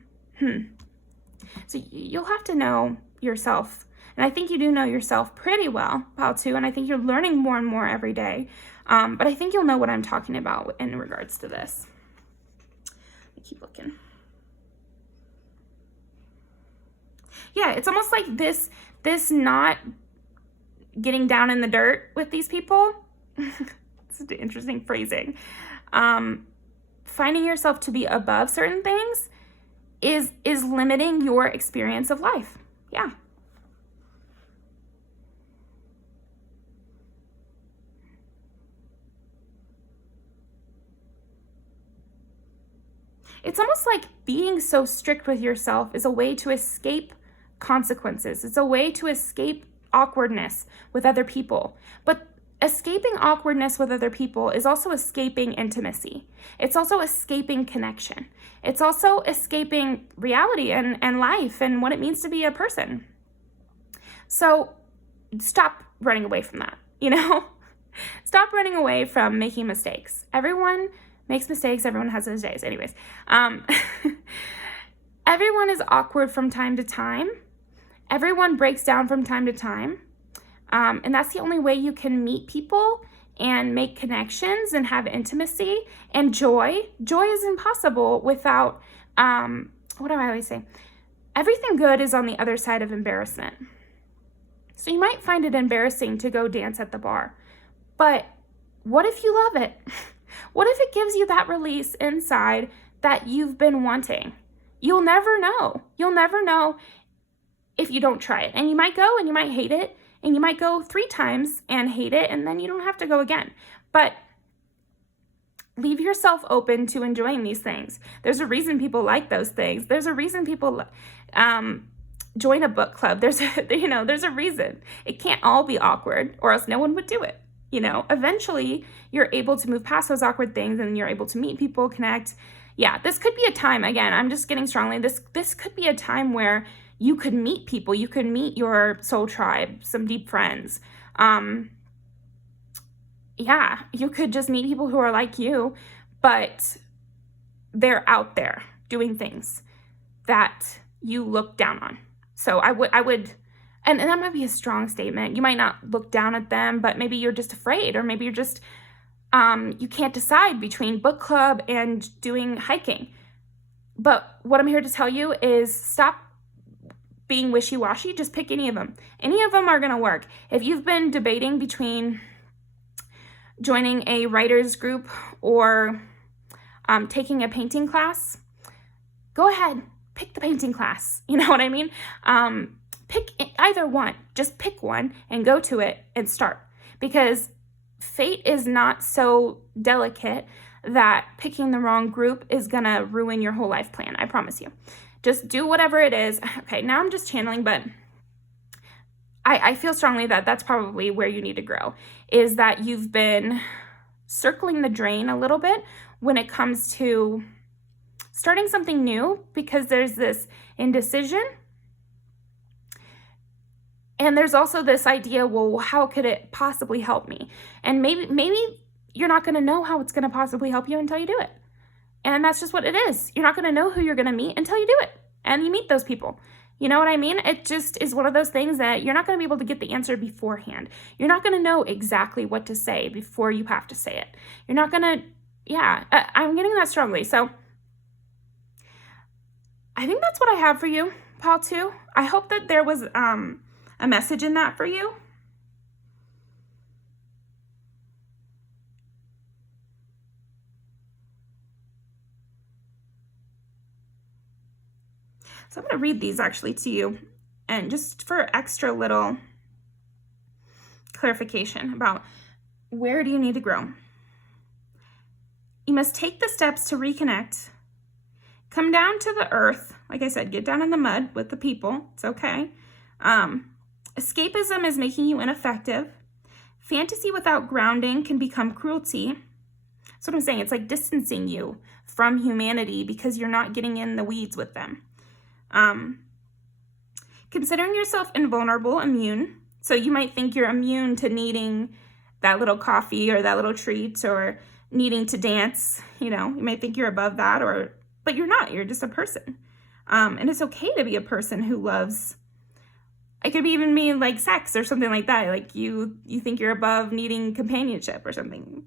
you'll have to know yourself. And I think you do know yourself pretty well, Pile 2, and I think you're learning more and more every day. But I think you'll know what I'm talking about in regards to this. Let me keep looking. Yeah, it's almost like this not getting down in the dirt with these people. It's an interesting phrasing. Finding yourself to be above certain things is limiting your experience of life. Yeah. It's almost like being so strict with yourself is a way to escape consequences. It's a way to escape awkwardness with other people. But escaping awkwardness with other people is also escaping intimacy. It's also escaping connection. It's also escaping reality and life and what it means to be a person. So stop running away from that, you know? Stop running away from making mistakes. Everyone makes mistakes. Everyone has those days. Anyways, everyone is awkward from time to time. Everyone breaks down from time to time. And that's the only way you can meet people and make connections and have intimacy and joy. Joy is impossible without, what do I always say? Everything good is on the other side of embarrassment. So you might find it embarrassing to go dance at the bar, but what if you love it? What if it gives you that release inside that you've been wanting? You'll never know. You'll never know if you don't try it. And you might go and you might hate it, and you might go 3 times and hate it, and then you don't have to go again. But leave yourself open to enjoying these things. There's a reason people like those things. There's a reason people join a book club. There's a reason. It can't all be awkward, or else no one would do it. You know, eventually you're able to move past those awkward things and you're able to meet people, connect. Yeah, this could be a time, again, I'm just getting strongly, this could be a time where you could meet people. You could meet your soul tribe, some deep friends. Yeah, you could just meet people who are like you, but they're out there doing things that you look down on. So I would, and that might be a strong statement. You might not look down at them, but maybe you're just afraid, or maybe you're just, you can't decide between book club and doing hiking. But what I'm here to tell you is stop being wishy-washy. Just pick any of them. Any of them are going to work. If you've been debating between joining a writer's group or taking a painting class, go ahead, pick the painting class. You know what I mean? Pick either one. Just pick one and go to it and start. Because fate is not so delicate that picking the wrong group is going to ruin your whole life plan. I promise you. Just do whatever it is. Okay, now I'm just channeling, but I feel strongly that that's probably where you need to grow, is that you've been circling the drain a little bit when it comes to starting something new, because there's this indecision. And there's also this idea, well, how could it possibly help me? And maybe you're not going to know how it's going to possibly help you until you do it. And that's just what it is. You're not going to know who you're going to meet until you do it. And you meet those people. You know what I mean? It just is one of those things that you're not going to be able to get the answer beforehand. You're not going to know exactly what to say before you have to say it. You're not going to, yeah, I'm getting that strongly. So I think that's what I have for you, Paul, too. I hope that there was a message in that for you. So I'm going to read these actually to you, and just for extra little clarification about where do you need to grow. You must take the steps to reconnect. Come down to the earth. Like I said, get down in the mud with the people. It's okay. Escapism is making you ineffective. Fantasy without grounding can become cruelty. That's what I'm saying. It's like distancing you from humanity because you're not getting in the weeds with them. considering yourself invulnerable, immune. So you might think you're immune to needing that little coffee or that little treat or needing to dance. You might think you're above that, but you're not. You're just a person. And it's okay to be a person who loves, it could even mean like sex or something like that. Like you think you're above needing companionship or something.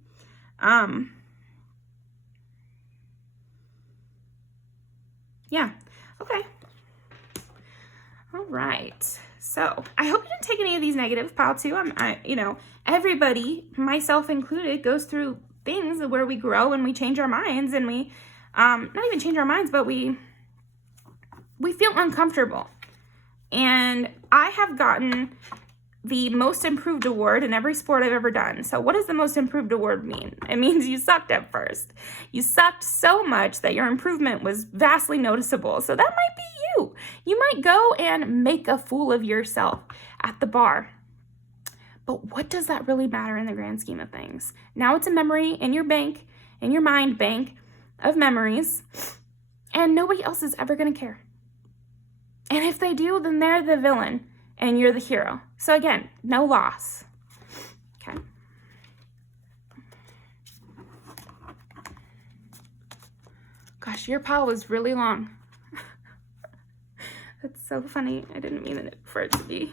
Yeah. Okay. All right. So I hope you didn't take any of these negative, pile 2. Everybody, myself included, goes through things where we grow and we change our minds, and we, not even change our minds, but we feel uncomfortable. And I have gotten the most improved award in every sport I've ever done. So what does the most improved award mean? It means you sucked at first. You sucked so much that your improvement was vastly noticeable. So that might be you. You might go and make a fool of yourself at the bar. But what does that really matter in the grand scheme of things? Now it's a memory in your bank, in your mind bank of memories, and nobody else is ever going to care. And if they do, then they're the villain and you're the hero. So again, no loss. Okay. Gosh, your pile was really long. That's so funny. I didn't mean it for it to be.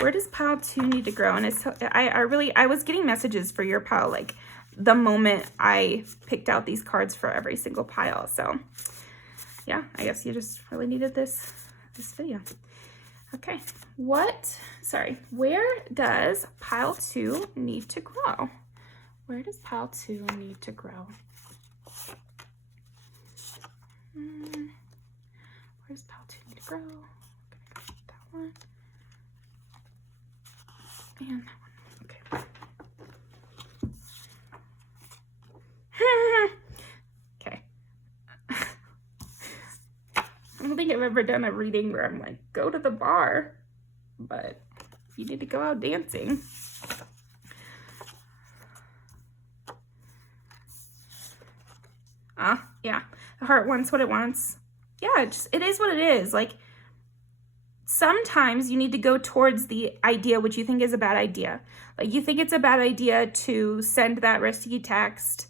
Where does pile 2 need to grow? And I was getting messages for your pile like the moment I picked out these cards for every single pile. So yeah, I guess you just really needed this video. Okay, where does pile 2 need to grow? Where does pile 2 need to grow? Where does pile 2 need to grow? That one. And that one. Okay. Okay. I don't think I've ever done a reading where I'm like, go to the bar, but you need to go out dancing. Yeah, the heart wants what it wants. Yeah, it is what it is. Like, sometimes you need to go towards the idea which you think is a bad idea. Like, you think it's a bad idea to send that risky text,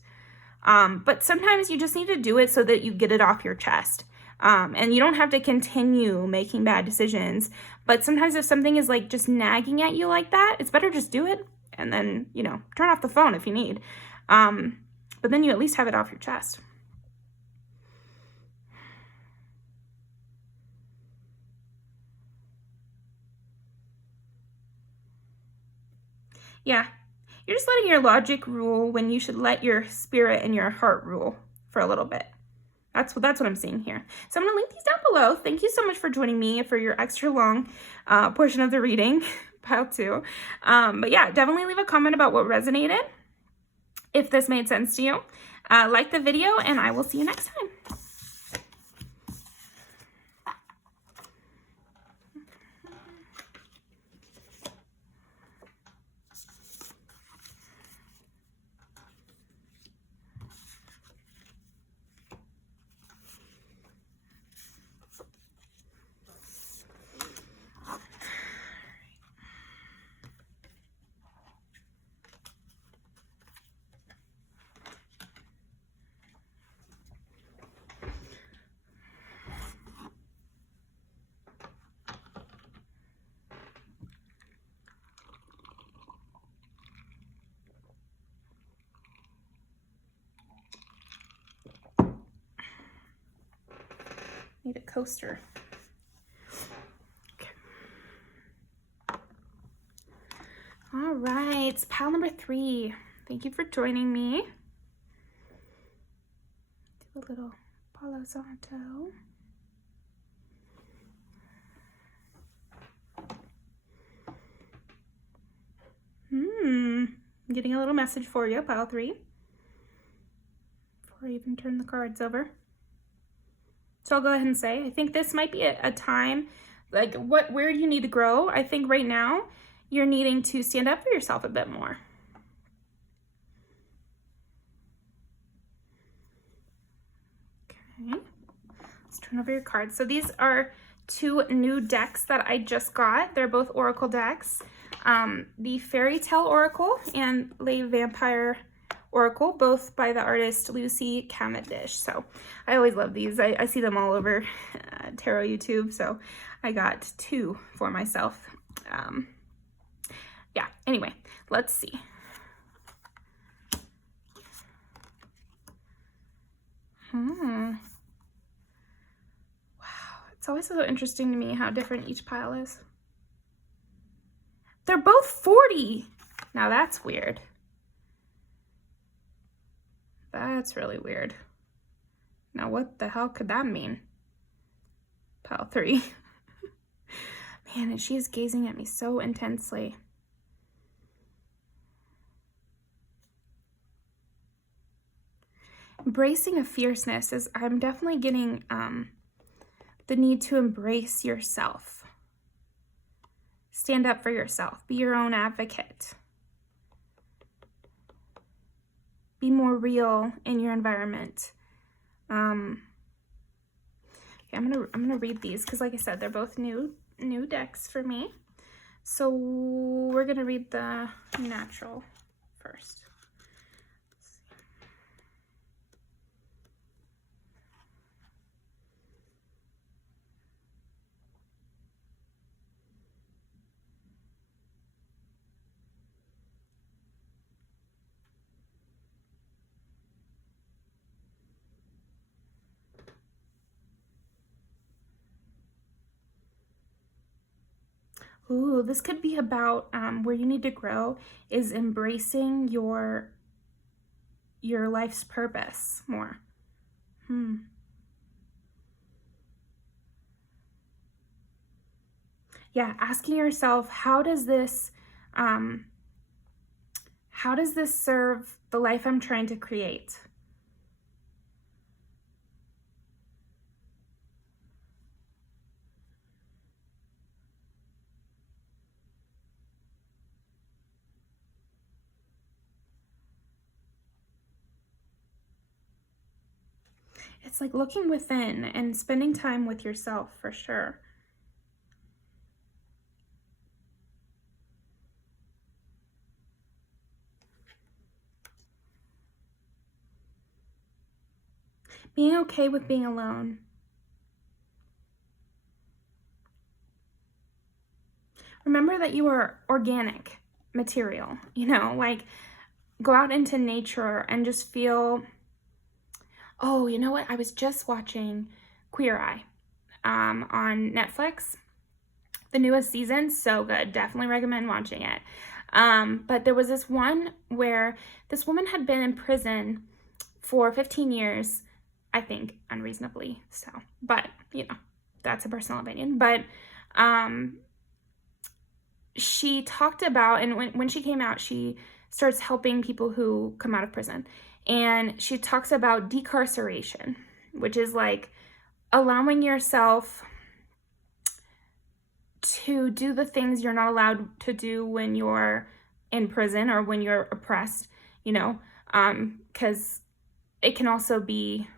but sometimes you just need to do it so that you get it off your chest. And you don't have to continue making bad decisions, but sometimes if something is like just nagging at you like that, it's better just do it and then, turn off the phone if you need. But then you at least have it off your chest. Yeah, you're just letting your logic rule when you should let your spirit and your heart rule for a little bit. That's what I'm seeing here. So I'm going to link these down below. Thank you so much for joining me for your extra long portion of the reading, pile 2. But yeah, definitely leave a comment about what resonated, if this made sense to you. Like the video, and I will see you next time. Need a coaster. Okay. All right, it's pile number 3. Thank you for joining me. Do a little Palo Santo. I'm getting a little message for you, pile 3. Before I even turn the cards over. So I'll go ahead and say, I think this might be a time, like where you need to grow. I think right now you're needing to stand up for yourself a bit more. Okay. Let's turn over your cards. So these are 2 new decks that I just got. They're both Oracle decks. The Fairy Tale Oracle and Le Vampire Oracle, both by the artist Lucy Cavendish. So I always love these. I see them all over tarot YouTube, so I got 2 for myself. Yeah, anyway, let's see. Wow, it's always so interesting to me how different each pile is. They're both 40. Now that's weird. That's really weird. Now what the hell could that mean? Pile 3. Man, and she is gazing at me so intensely. Embracing a fierceness is, I'm definitely getting the need to embrace yourself. Stand up for yourself. Be your own advocate. Be more real in your environment. Okay, I'm gonna read these because, like I said, they're both new decks for me. So we're gonna read the natural first. Ooh, this could be about where you need to grow is embracing your life's purpose more. Yeah, asking yourself, how does this serve the life I'm trying to create? It's like looking within and spending time with yourself for sure. Being okay with being alone. Remember that you are organic material, like go out into nature and just feel. Oh, you know what? I was just watching Queer Eye on Netflix. The newest season, so good. Definitely recommend watching it. But there was this one where this woman had been in prison for 15 years, I think unreasonably so. But, that's a personal opinion. But she talked about, and when she came out, she starts helping people who come out of prison. And she talks about decarceration, which is like allowing yourself to do the things you're not allowed to do when you're in prison or when you're oppressed, because it can also be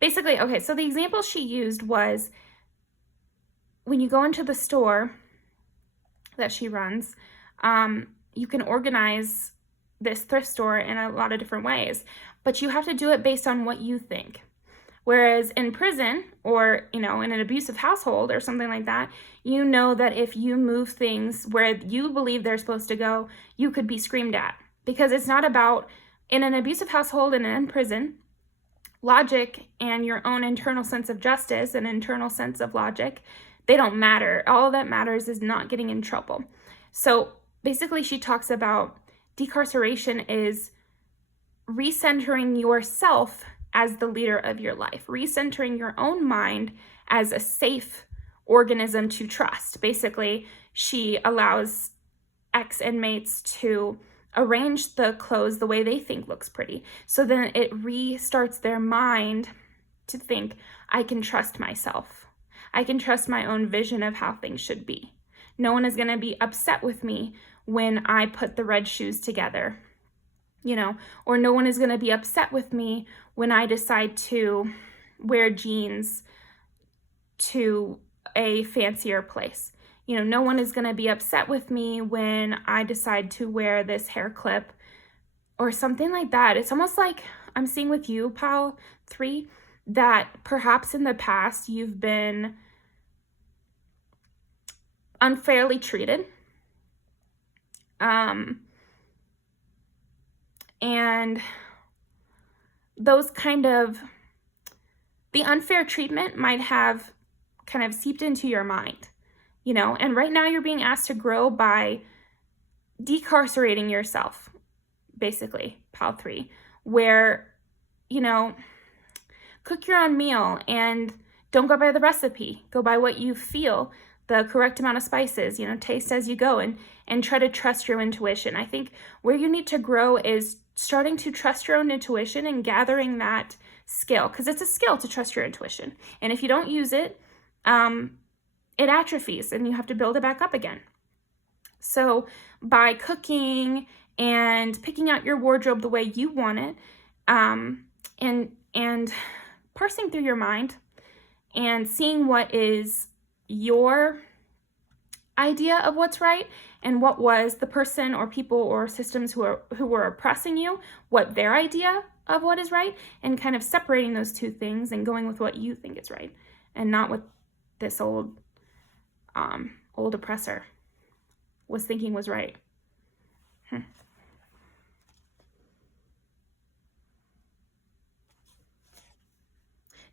basically, okay, so the example she used was when you go into the store that she runs, you can organize this thrift store in a lot of different ways, but you have to do it based on what you think. Whereas in prison or, in an abusive household or something like that, that if you move things where you believe they're supposed to go, you could be screamed at. Because it's not about, in an abusive household and in prison, logic and your own internal sense of justice and internal sense of logic, they don't matter. All that matters is not getting in trouble. So basically she talks about decarceration is recentering yourself as the leader of your life, recentering your own mind as a safe organism to trust. Basically, she allows ex-inmates to arrange the clothes the way they think looks pretty. So then it restarts their mind to think, I can trust myself. I can trust my own vision of how things should be. No one is going to be upset with me when I put the red shoes together, or no one is going to be upset with me when I decide to, wear jeans to a fancier place. You know, no one is going to be upset with me when I decide to wear this hair clip or something like that. It's almost like I'm seeing with you, pile 3, that perhaps in the past you've been unfairly treated. And those kind of, the unfair treatment might have kind of seeped into your mind, you know, and right now you're being asked to grow by decarcerating yourself, basically, pile 3, where, you know, cook your own meal and don't go by the recipe. Go by what you feel, the correct amount of spices, you know, taste as you go, and try to trust your intuition. I think where you need to grow is starting to trust your own intuition and gathering that skill, because it's a skill to trust your intuition. And if you don't use it, it atrophies and you have to build it back up again. So by cooking and picking out your wardrobe the way you want it, and parsing through your mind and seeing what is your idea of what's right and what was the person or people or systems who were oppressing you, what their idea of what is right, and kind of separating those two things and going with what you think is right and not what this old oppressor was thinking was right.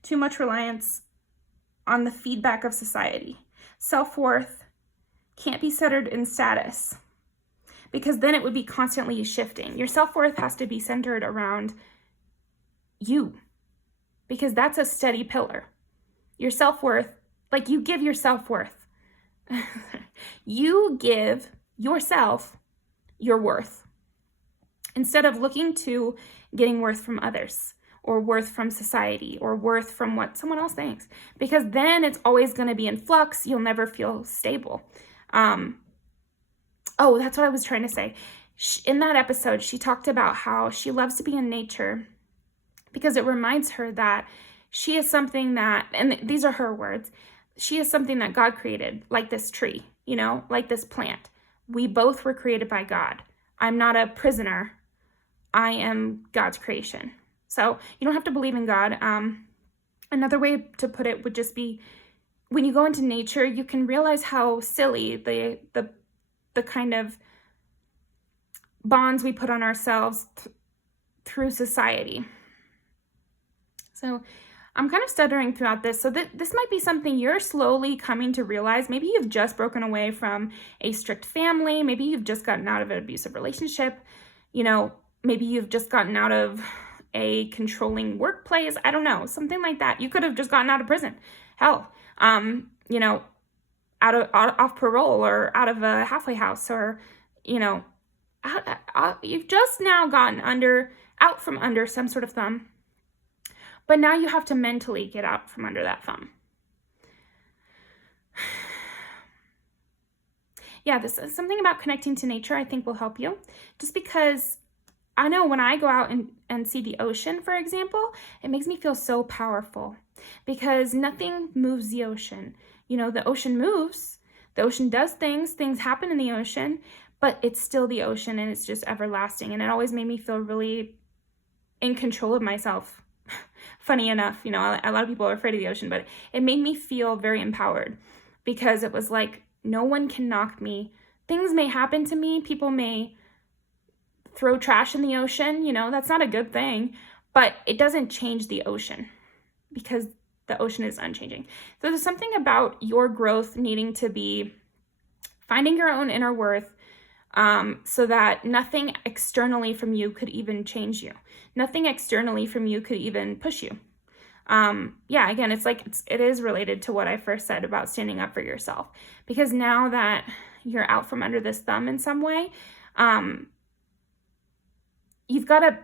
Too much reliance on the feedback of society. Self-worth can't be centered in status, because then it would be constantly shifting. Your self-worth has to be centered around you, because that's a steady pillar. Your self-worth, like you give your self-worth. You give yourself your worth instead of looking to getting worth from others or worth from society or worth from what someone else thinks, because then it's always going to be in flux. You'll never feel stable. Oh, that's what I was trying to say. In that episode, she talked about how she loves to be in nature because it reminds her that she is something that, and these are her words, she is something that God created, like this tree, you know, like this plant. We both were created by God. I'm not a prisoner. I am God's creation. So you don't have to believe in God. Another way to put it would just be, when you go into nature, you can realize how silly the kind of bonds we put on ourselves through society. So I'm kind of stuttering throughout this. So this might be something you're slowly coming to realize. Maybe you've just broken away from a strict family. Maybe you've just gotten out of an abusive relationship. You know, maybe you've just gotten out of a controlling workplace. I don't know, something like that. You could have just gotten out of prison. Hell, you know, off parole or out of a halfway house, or, you know, you've just now gotten out from under some sort of thumb. But now you have to mentally get out from under that thumb. Yeah, this is something about connecting to nature I think will help you. Just because I know when I go out and see the ocean, for example, it makes me feel so powerful, because nothing moves the ocean. You know, the ocean moves, the ocean does things happen in the ocean, but it's still the ocean and it's just everlasting. And it always made me feel really in control of myself. Funny enough, you know, a lot of people are afraid of the ocean, but it made me feel very empowered, because it was like, no one can knock me. Things may happen to me. People may throw trash in the ocean. You know, that's not a good thing, but it doesn't change the ocean, because the ocean is unchanging. So there's something about your growth needing to be finding your own inner worth, so that nothing externally from you could even change you. Nothing externally from you could even push you. Yeah, again, it is related to what I first said about standing up for yourself, because now that you're out from under this thumb in some way, you've got to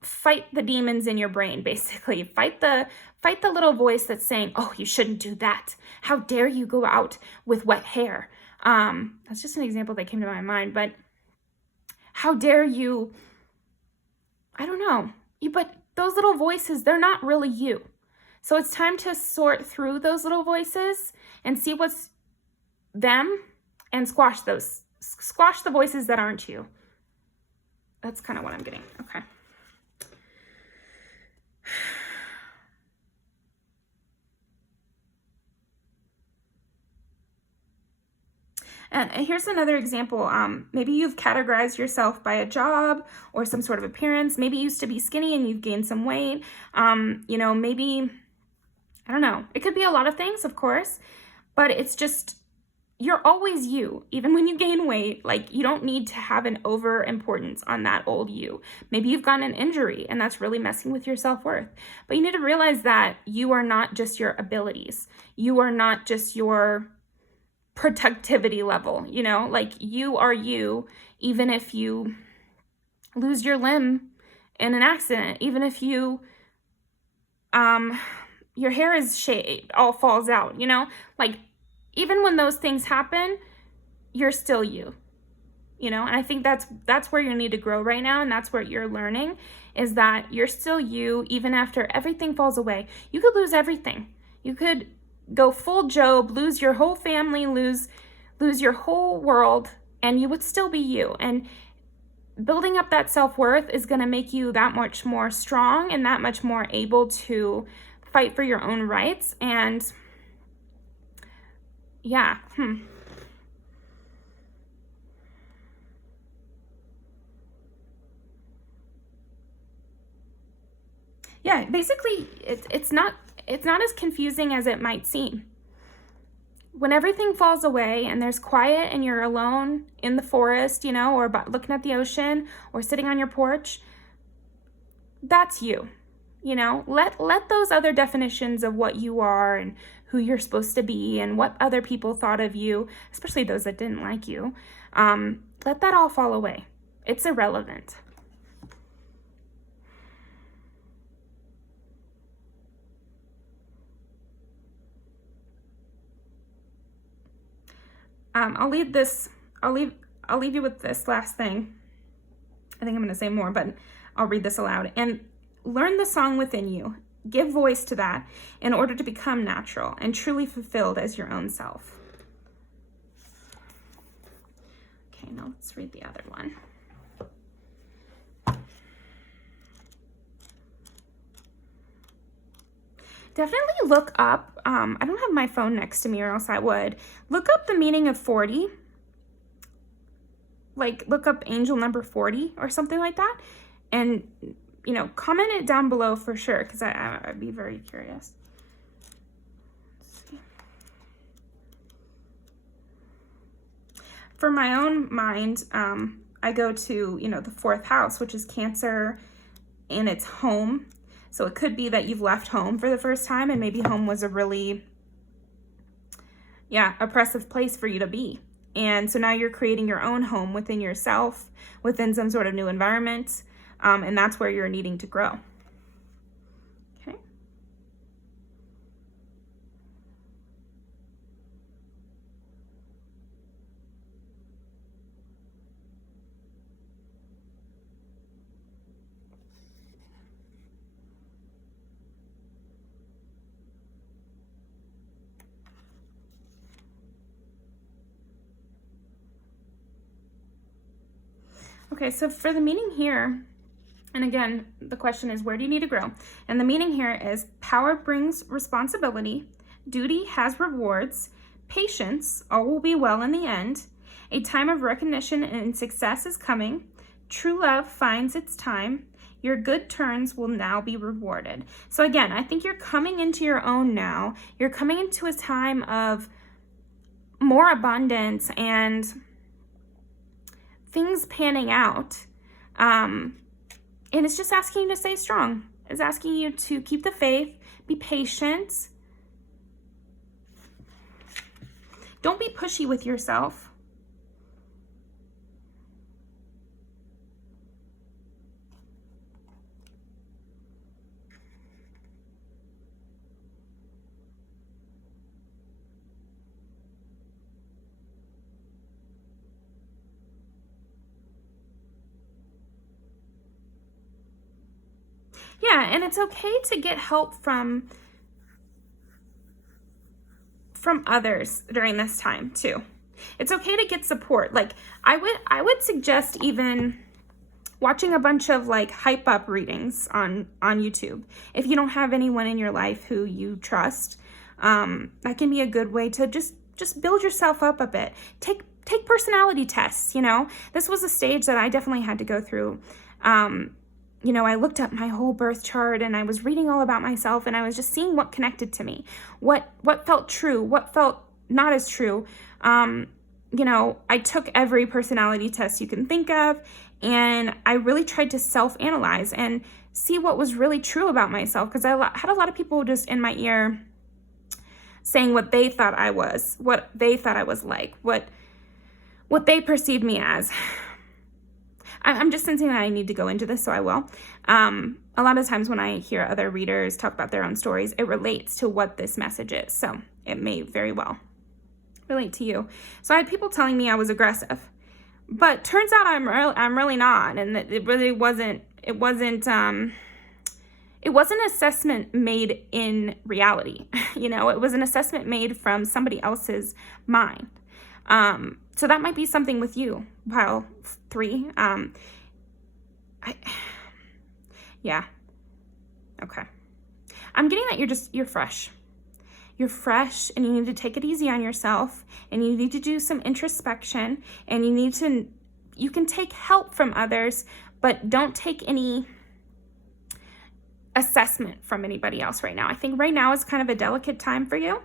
fight the demons in your brain, basically. Fight the little voice that's saying, oh, you shouldn't do that. How dare you go out with wet hair? That's just an example that came to my mind, but how dare you, I don't know. But those little voices, they're not really you. So it's time to sort through those little voices and see what's them and squash the voices that aren't you. That's kind of what I'm getting. Okay. And here's another example. Maybe you've categorized yourself by a job or some sort of appearance. Maybe you used to be skinny and you've gained some weight. Maybe, I don't know. It could be a lot of things, of course, but it's just, you're always you. Even when you gain weight, like, you don't need to have an over importance on that old you. Maybe you've gotten an injury and that's really messing with your self-worth. But you need to realize that you are not just your abilities. You are not just your productivity level, like, you are you, even if you lose your limb in an accident, even if you your hair is shaved, all falls out, like, even when those things happen, you're still you, and I think that's where you need to grow right now, and that's where you're learning, is that you're still you even after everything falls away. You could lose everything. You could go full Job, lose your whole family, lose your whole world, and you would still be you. And building up that self-worth is going to make you that much more strong and that much more able to fight for your own rights. And yeah. Yeah, basically, it's not as confusing as it might seem. When everything falls away and there's quiet and you're alone in the forest, or looking at the ocean or sitting on your porch, that's you. Let those other definitions of what you are and who you're supposed to be and what other people thought of you, especially those that didn't like you, let that all fall away. It's irrelevant. I'll leave you with this last thing. I think I'm going to say more, but I'll read this aloud. And learn the song within you. Give voice to that in order to become natural and truly fulfilled as your own self. Okay, now let's read the other one. Definitely look up, I don't have my phone next to me or else I would. Look up the meaning of 40. Like, look up angel number 40 or something like that. And, comment it down below for sure, because I'd be very curious. Let's see. For my own mind, I go to, the 4th house, which is Cancer, and it's home. So it could be that you've left home for the first time, and maybe home was a really, oppressive place for you to be. And so now you're creating your own home within yourself, within some sort of new environment, and that's where you're needing to grow. Okay. Okay, so for the meaning here, and again, the question is, where do you need to grow? And the meaning here is, power brings responsibility, duty has rewards, patience, all will be well in the end, a time of recognition and success is coming, true love finds its time, your good turns will now be rewarded. So again, I think you're coming into your own now. You're coming into a time of more abundance and things panning out, and it's just asking you to stay strong. It's asking you to keep the faith, be patient. Don't be pushy with yourself. Yeah, and it's okay to get help from from others during this time too. It's okay to get support. Like I would suggest even watching a bunch of like hype up readings on YouTube. If you don't have anyone in your life who you trust, that can be a good way to just build yourself up a bit. Take personality tests, you know. This was a stage that I definitely had to go through. You know, I looked up my whole birth chart and I was reading all about myself, and I was just seeing what connected to me, what felt true, what felt not as true. You know, I took every personality test you can think of, and I really tried to self-analyze and see what was really true about myself, because I had a lot of people just in my ear saying what they thought I was, what they thought I was like, what they perceived me as. I'm just sensing that I need to go into this, so I will. A lot of times when I hear other readers talk about their own stories, it relates to what this message is, so it may very well relate to you. So I had people telling me I was aggressive, but turns out I'm really not, and that it really wasn't. It wasn't an assessment made in reality. You know, it was an assessment made from somebody else's mind. So that might be something with you, pile 3. Yeah. Okay. I'm getting that you're fresh. You're fresh, and you need to take it easy on yourself, and you need to do some introspection, and you can take help from others, but don't take any assessment from anybody else right now. I think right now is kind of a delicate time for you,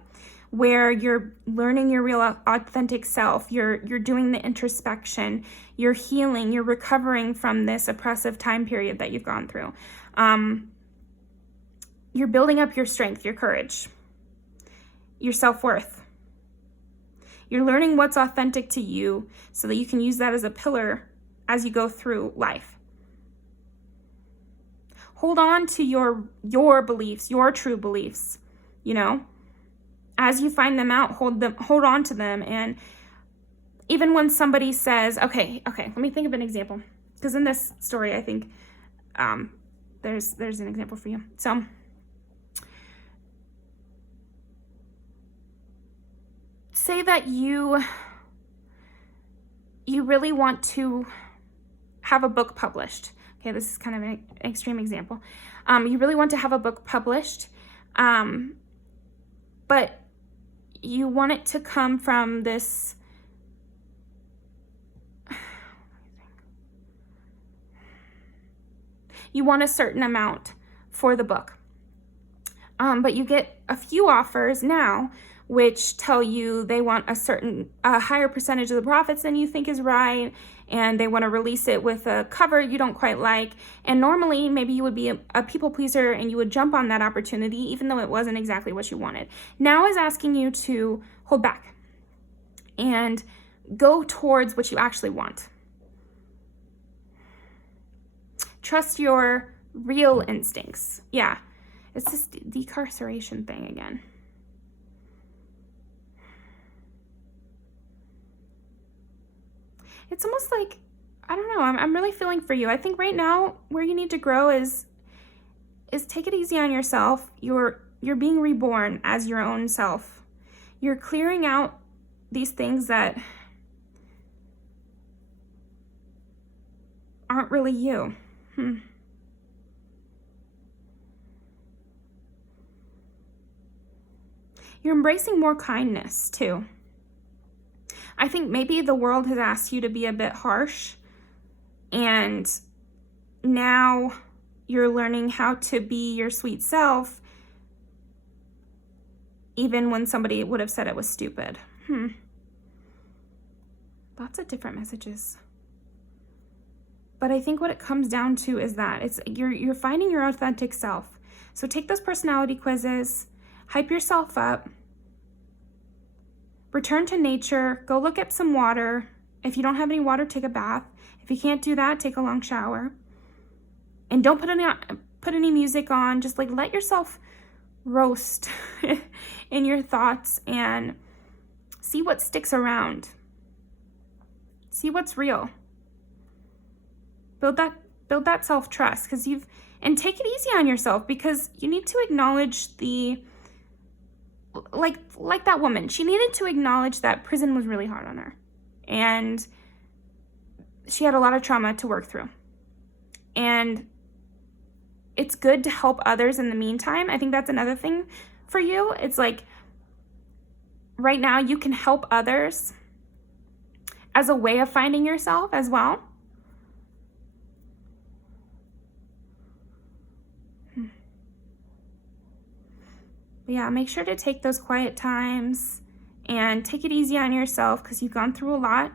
where you're learning your real authentic self. You're doing the introspection, you're healing, you're recovering from this oppressive time period that you've gone through. You're building up your strength, your courage, your self-worth. You're learning what's authentic to you so that you can use that as a pillar as you go through life. Hold on to your beliefs, your true beliefs, you know. As you find them out, hold on to them. And even when somebody says, okay, let me think of an example. Because in this story, I think there's an example for you. So say that you really want to have a book published. Okay, this is kind of an extreme example. You really want to have a book published, but you want it to come from this, you want a certain amount for the book. But you get a few offers now which tell you they want a higher percentage of the profits than you think is right, and they want to release it with a cover you don't quite like. And normally maybe you would be a people pleaser and you would jump on that opportunity even though it wasn't exactly what you wanted. Now is asking you to hold back and go towards what you actually want. Trust your real instincts. Yeah, it's this decarceration thing again. It's almost like, I don't know, I'm really feeling for you. I think right now where you need to grow is take it easy on yourself. You're being reborn as your own self. You're clearing out these things that aren't really you. You're embracing more kindness too. I think maybe the world has asked you to be a bit harsh, and now you're learning how to be your sweet self, even when somebody would have said it was stupid. Lots of different messages. But I think what it comes down to is that you're finding your authentic self. So take those personality quizzes, hype yourself up, return to nature, go look at some water. If you don't have any water, take a bath. If you can't do that, take a long shower. And don't put any music on. Just like let yourself roast in your thoughts and see what sticks around. See what's real. Build that self-trust, and take it easy on yourself, because you need to acknowledge the like that woman, she needed to acknowledge that prison was really hard on her. And she had a lot of trauma to work through. And it's good to help others in the meantime. I think that's another thing for you. It's like right now you can help others as a way of finding yourself as well. But yeah, make sure to take those quiet times and take it easy on yourself because you've gone through a lot.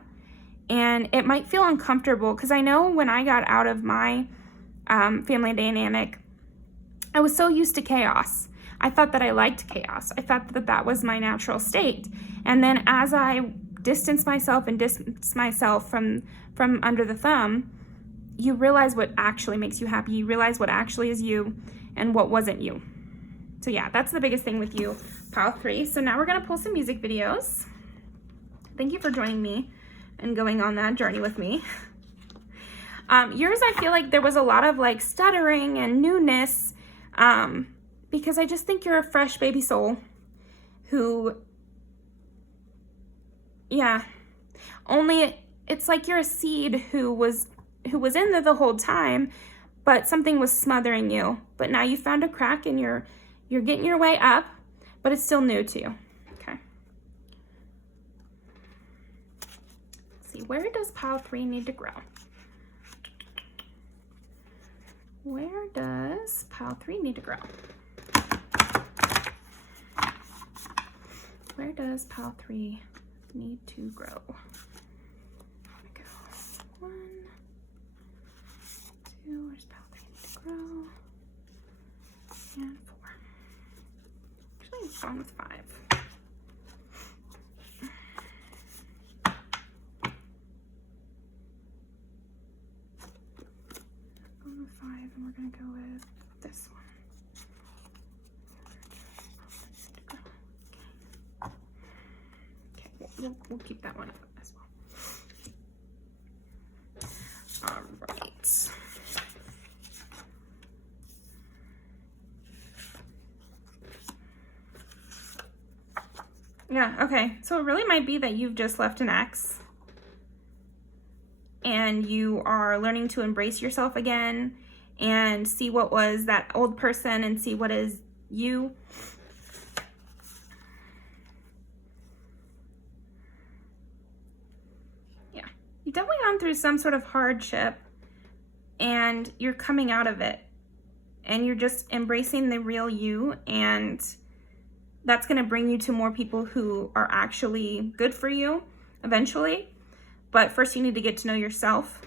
And it might feel uncomfortable because I know when I got out of my family dynamic, I was so used to chaos. I thought that I liked chaos. I thought that that was my natural state. And then as I distance myself and distance myself from under the thumb, you realize what actually makes you happy. You realize what actually is you and what wasn't you. So yeah, that's the biggest thing with you, Pile 3. So now we're gonna pull some music videos. Thank you for joining me and going on that journey with me. Yours, I feel like there was a lot of like stuttering and newness, because I just think you're a fresh baby soul who, yeah, only it's like you're a seed who was in there the whole time, but something was smothering you. But now you found a crack and you're getting your way up, but it's still new to you. Okay. Let's see, where does Pile 3 need to grow? Where does Pile 3 need to grow? Where does Pile 3 need to grow? There we go. 1, 2, where's Pile 3 need to grow? And 4. Actually, it's gone with 5. Going with 5, and we're going to go with this one. Okay, we'll keep that one up as well. All right. Yeah, okay. So it really might be that you've just left an ex and you are learning to embrace yourself again and see what was that old person and see what is you. Yeah, you've definitely gone through some sort of hardship and you're coming out of it and you're just embracing the real you, and that's going to bring you to more people who are actually good for you eventually. But first you need to get to know yourself.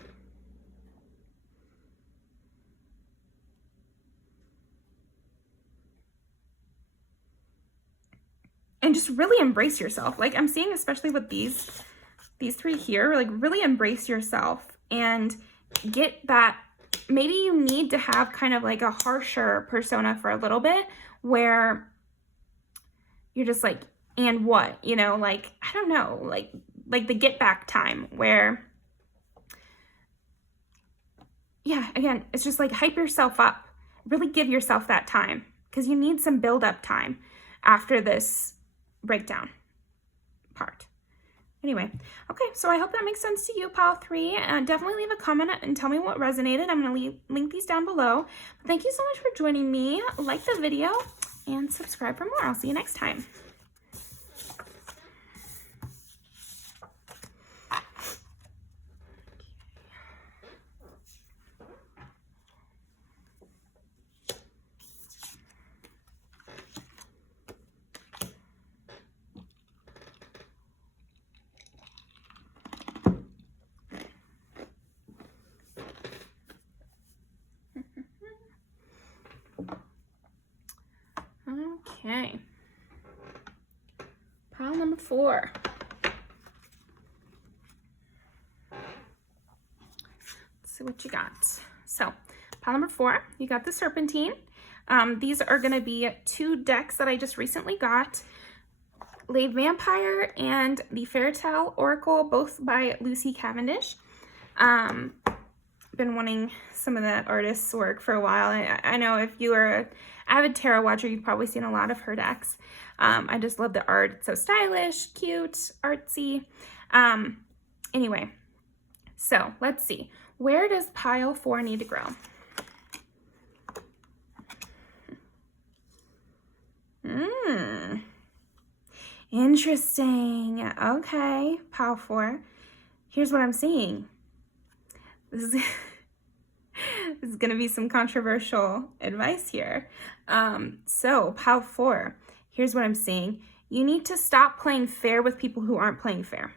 And just really embrace yourself. Like I'm seeing, especially with these 3 here, like really embrace yourself and get that. Maybe you need to have kind of like a harsher persona for a little bit where you're just like, and what, you know, like, I don't know, like the get back time where, yeah, again, it's just like hype yourself up, really give yourself that time because you need some build up time after this breakdown part. Anyway, okay, so I hope that makes sense to you, Pile 3. Definitely leave a comment and tell me what resonated. I'm going to link these down below. But thank you so much for joining me. Like the video and subscribe for more. I'll see you next time. Okay, pile number 4. Let's see what you got. So pile number 4, you got the Serpentine. These are going to be 2 decks that I just recently got. Lady Vampire and the Fairytale Oracle, both by Lucy Cavendish. Been wanting some of that artist's work for a while. I know if you are avid tarot watcher, you've probably seen a lot of her decks. I just love the art. It's so stylish, cute, artsy. Anyway, so let's see. Where does pile 4 need to grow? Interesting. Okay, pile 4. Here's what I'm seeing. This is, this is going to be some controversial advice here. So pile 4, here's what I'm seeing. You need to stop playing fair with people who aren't playing fair.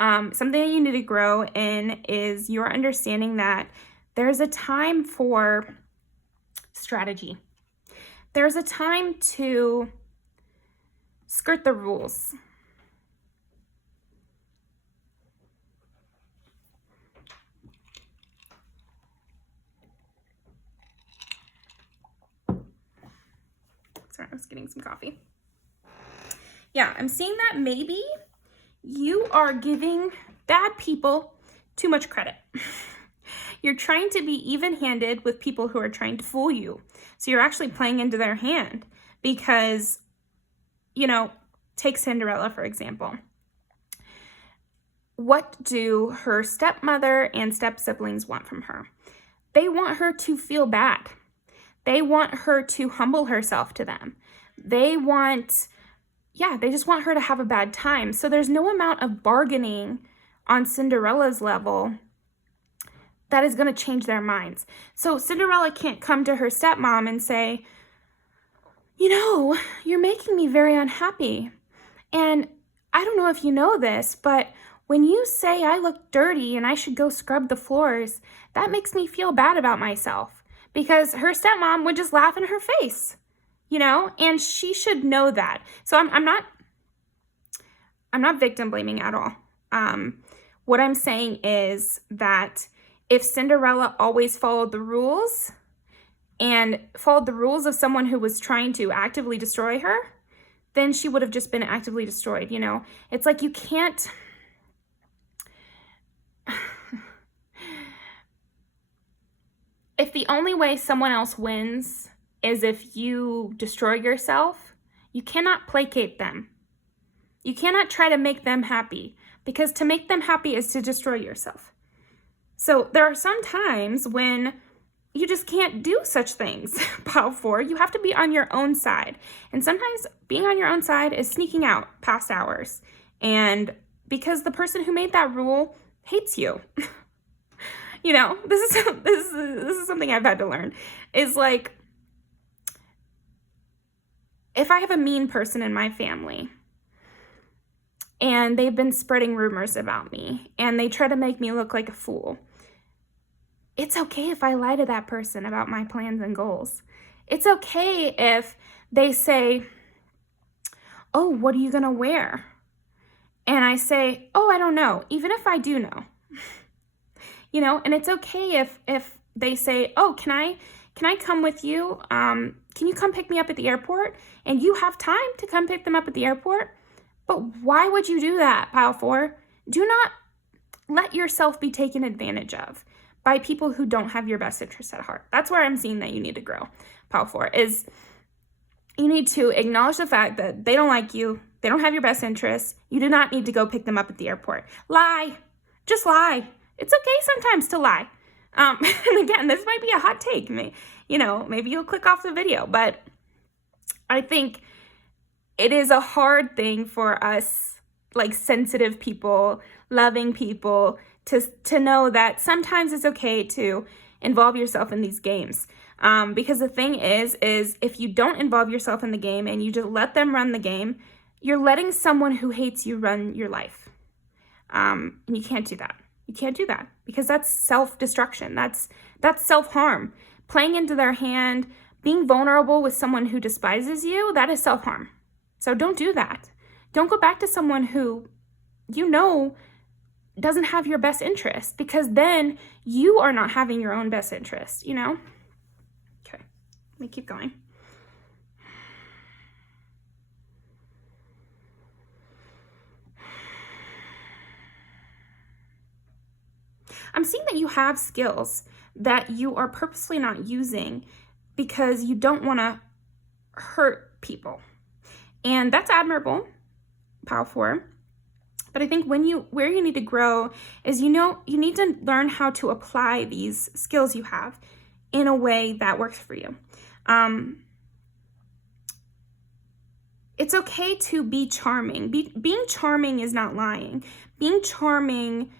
Something that you need to grow in is your understanding that there's a time for strategy. There's a time to skirt the rules. Sorry, I was getting some coffee. Yeah, I'm seeing that maybe you are giving bad people too much credit. You're trying to be even-handed with people who are trying to fool you. So you're actually playing into their hand because, you know, take Cinderella, for example. What do her stepmother and step-siblings want from her? They want her to feel bad. They want her to humble herself to them. They just want her to have a bad time. So there's no amount of bargaining on Cinderella's level that is going to change their minds. So Cinderella can't come to her stepmom and say, you know, you're making me very unhappy. And I don't know if you know this, but when you say I look dirty and I should go scrub the floors, that makes me feel bad about myself, because her stepmom would just laugh in her face, you know, and she should know that. So I'm not victim blaming at all. What I'm saying is that if Cinderella always followed the rules and followed the rules of someone who was trying to actively destroy her, then she would have just been actively destroyed, you know? It's like you can't... If the only way someone else wins is if you destroy yourself, you cannot placate them. You cannot try to make them happy, because to make them happy is to destroy yourself. So there are some times when you just can't do such things, pile 4. You have to be on your own side. And sometimes being on your own side is sneaking out past hours. And because the person who made that rule hates you. You know, this is something I've had to learn. Is like, if I have a mean person in my family and they've been spreading rumors about me and they try to make me look like a fool, it's okay if I lie to that person about my plans and goals. It's okay if they say, oh, what are you gonna wear? And I say, oh, I don't know, even if I do know. You know, and it's okay if they say, oh, can I come with you? Can you come pick me up at the airport? And you have time to come pick them up at the airport. But why would you do that, pile 4? Do not let yourself be taken advantage of by people who don't have your best interest at heart. That's where I'm seeing that you need to grow, pile 4, is you need to acknowledge the fact that they don't like you. They don't have your best interests. You do not need to go pick them up at the airport. Lie. Just lie. It's okay sometimes to lie. And again, this might be a hot take. You know, maybe you'll click off the video, but I think it is a hard thing for us, like sensitive people, loving people, to know that sometimes it's okay to involve yourself in these games. Because the thing is if you don't involve yourself in the game and you just let them run the game, you're letting someone who hates you run your life. And you can't do that. You can't do that, because that's self-destruction. That's self-harm. Playing into their hand, being vulnerable with someone who despises you, that is self-harm. So don't do that. Don't go back to someone who you know doesn't have your best interest, because then you are not having your own best interest, you know? Okay, let me keep going. I'm seeing that you have skills that you are purposely not using because you don't want to hurt people. And that's admirable, pile 4. But I think where you need to grow is, you need to learn how to apply these skills you have in a way that works for you. It's okay to be charming. Being charming is not lying. Being charming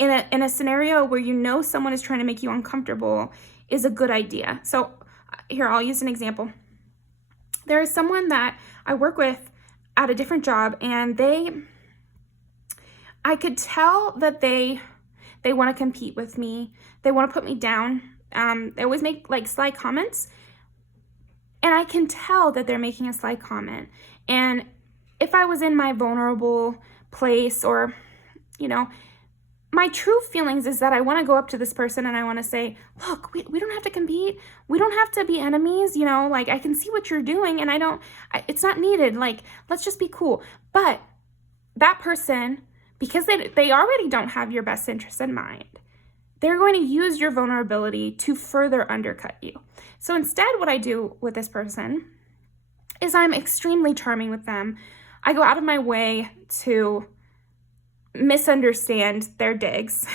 in a scenario where someone is trying to make you uncomfortable is a good idea. So here, I'll use an example. There is someone that I work with at a different job, and I could tell that they want to compete with me. They want to put me down. They always make like sly comments, and I can tell that they're making a sly comment. And if I was in my vulnerable place, or, my true feelings is that I want to go up to this person and I want to say, look, we don't have to compete. We don't have to be enemies. Like, I can see what you're doing, and it's not needed. Like, let's just be cool. But that person, because they already don't have your best interest in mind, they're going to use your vulnerability to further undercut you. So instead, what I do with this person is I'm extremely charming with them. I go out of my way to misunderstand their digs.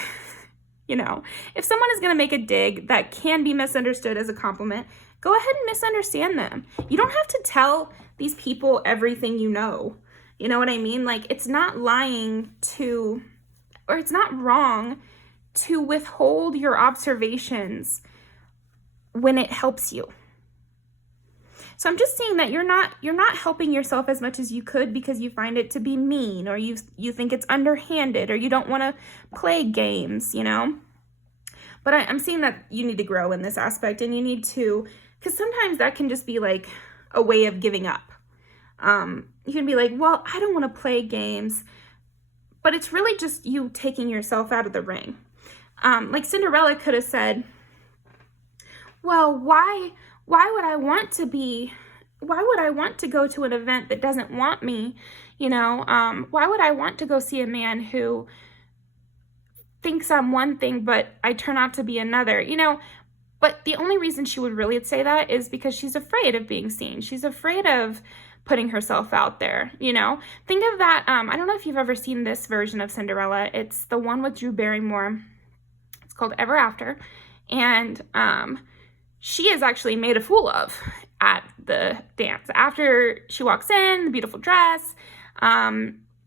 If someone is going to make a dig that can be misunderstood as a compliment, go ahead and misunderstand them. You don't have to tell these people everything you know. You know what I mean? Like, it's not lying or it's not wrong to withhold your observations when it helps you. So I'm just saying that you're not helping yourself as much as you could because you find it to be mean, or you think it's underhanded, or you don't want to play games, But I'm seeing that you need to grow in this aspect, and you need to, because sometimes that can just be like a way of giving up. You can be like, well, I don't want to play games, but it's really just you taking yourself out of the ring. Like Cinderella could have said, well, why would I want to go to an event that doesn't want me? Why would I want to go see a man who thinks I'm one thing, but I turn out to be another, But the only reason she would really say that is because she's afraid of being seen. She's afraid of putting herself out there, Think of that. I don't know if you've ever seen this version of Cinderella. It's the one with Drew Barrymore. It's called Ever After. And she is actually made a fool of at the dance. After she walks in, the beautiful dress,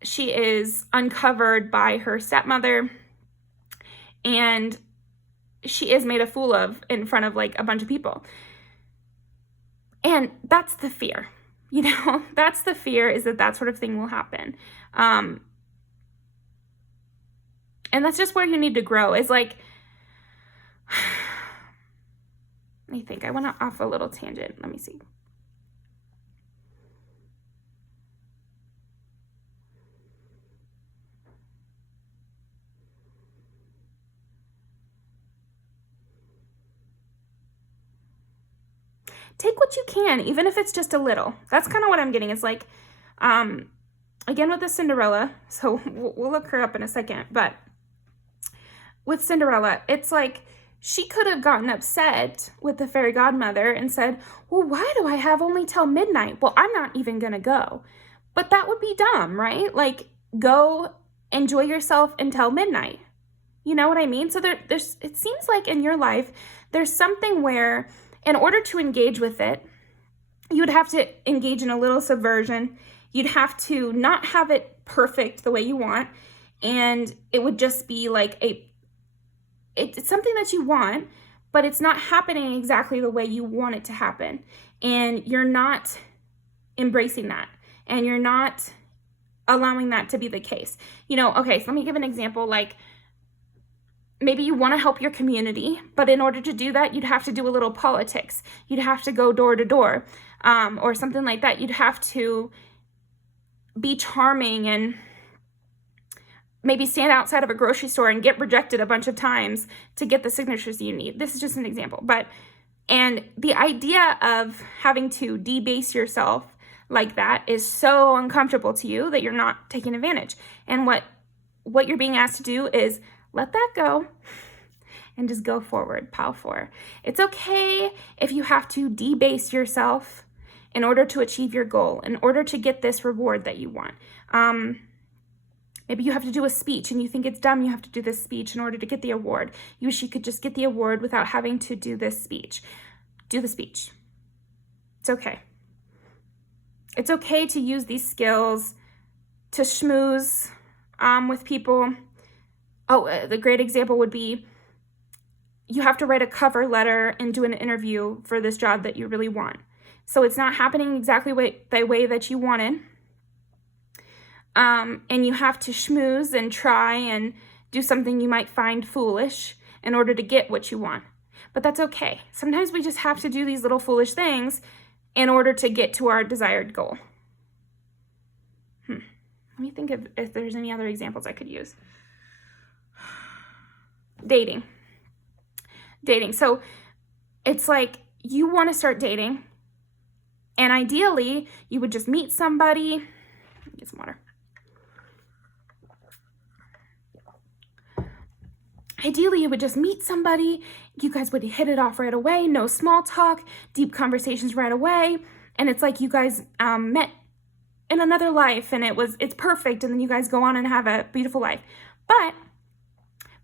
she is uncovered by her stepmother, and she is made a fool of in front of like a bunch of people. And that's the fear, that's the fear, is that sort of thing will happen. And that's just where you need to grow, is like, I think I went off a little tangent. Let me see. Take what you can, even if it's just a little. That's kind of what I'm getting. It's like, again with the Cinderella, so we'll look her up in a second, but with Cinderella, it's like, she could have gotten upset with the fairy godmother and said, well, why do I have only till midnight? Well, I'm not even going to go. But that would be dumb, right? Like, go enjoy yourself until midnight. You know what I mean? So it seems like in your life, there's something where in order to engage with it, you would have to engage in a little subversion. You'd have to not have it perfect the way you want. And it would just be like it's something that you want, but it's not happening exactly the way you want it to happen. And you're not embracing that. And you're not allowing that to be the case. Okay, so let me give an example. Like, maybe you want to help your community, but in order to do that, you'd have to do a little politics. You'd have to go door to door, or something like that. You'd have to be charming and maybe stand outside of a grocery store and get rejected a bunch of times to get the signatures you need. This is just an example. And the idea of having to debase yourself like that is so uncomfortable to you that you're not taking advantage. And what you're being asked to do is let that go and just go forward, pile 4. It's okay if you have to debase yourself in order to achieve your goal, in order to get this reward that you want. Maybe you have to do a speech and you think it's dumb you have to do this speech in order to get the award. You wish you could just get the award without having to do this speech. Do the speech. It's okay. It's okay to use these skills to schmooze with people. Oh, the great example would be you have to write a cover letter and do an interview for this job that you really want. So it's not happening exactly the way that you wanted. And you have to schmooze and try and do something you might find foolish in order to get what you want. But that's okay. Sometimes we just have to do these little foolish things in order to get to our desired goal. Let me think if there's any other examples I could use. Dating. So it's like you want to start dating, and ideally you would just meet somebody. Get some water. Ideally, you would just meet somebody, you guys would hit it off right away, no small talk, deep conversations right away, and it's like you guys met in another life, and it's perfect, and then you guys go on and have a beautiful life. But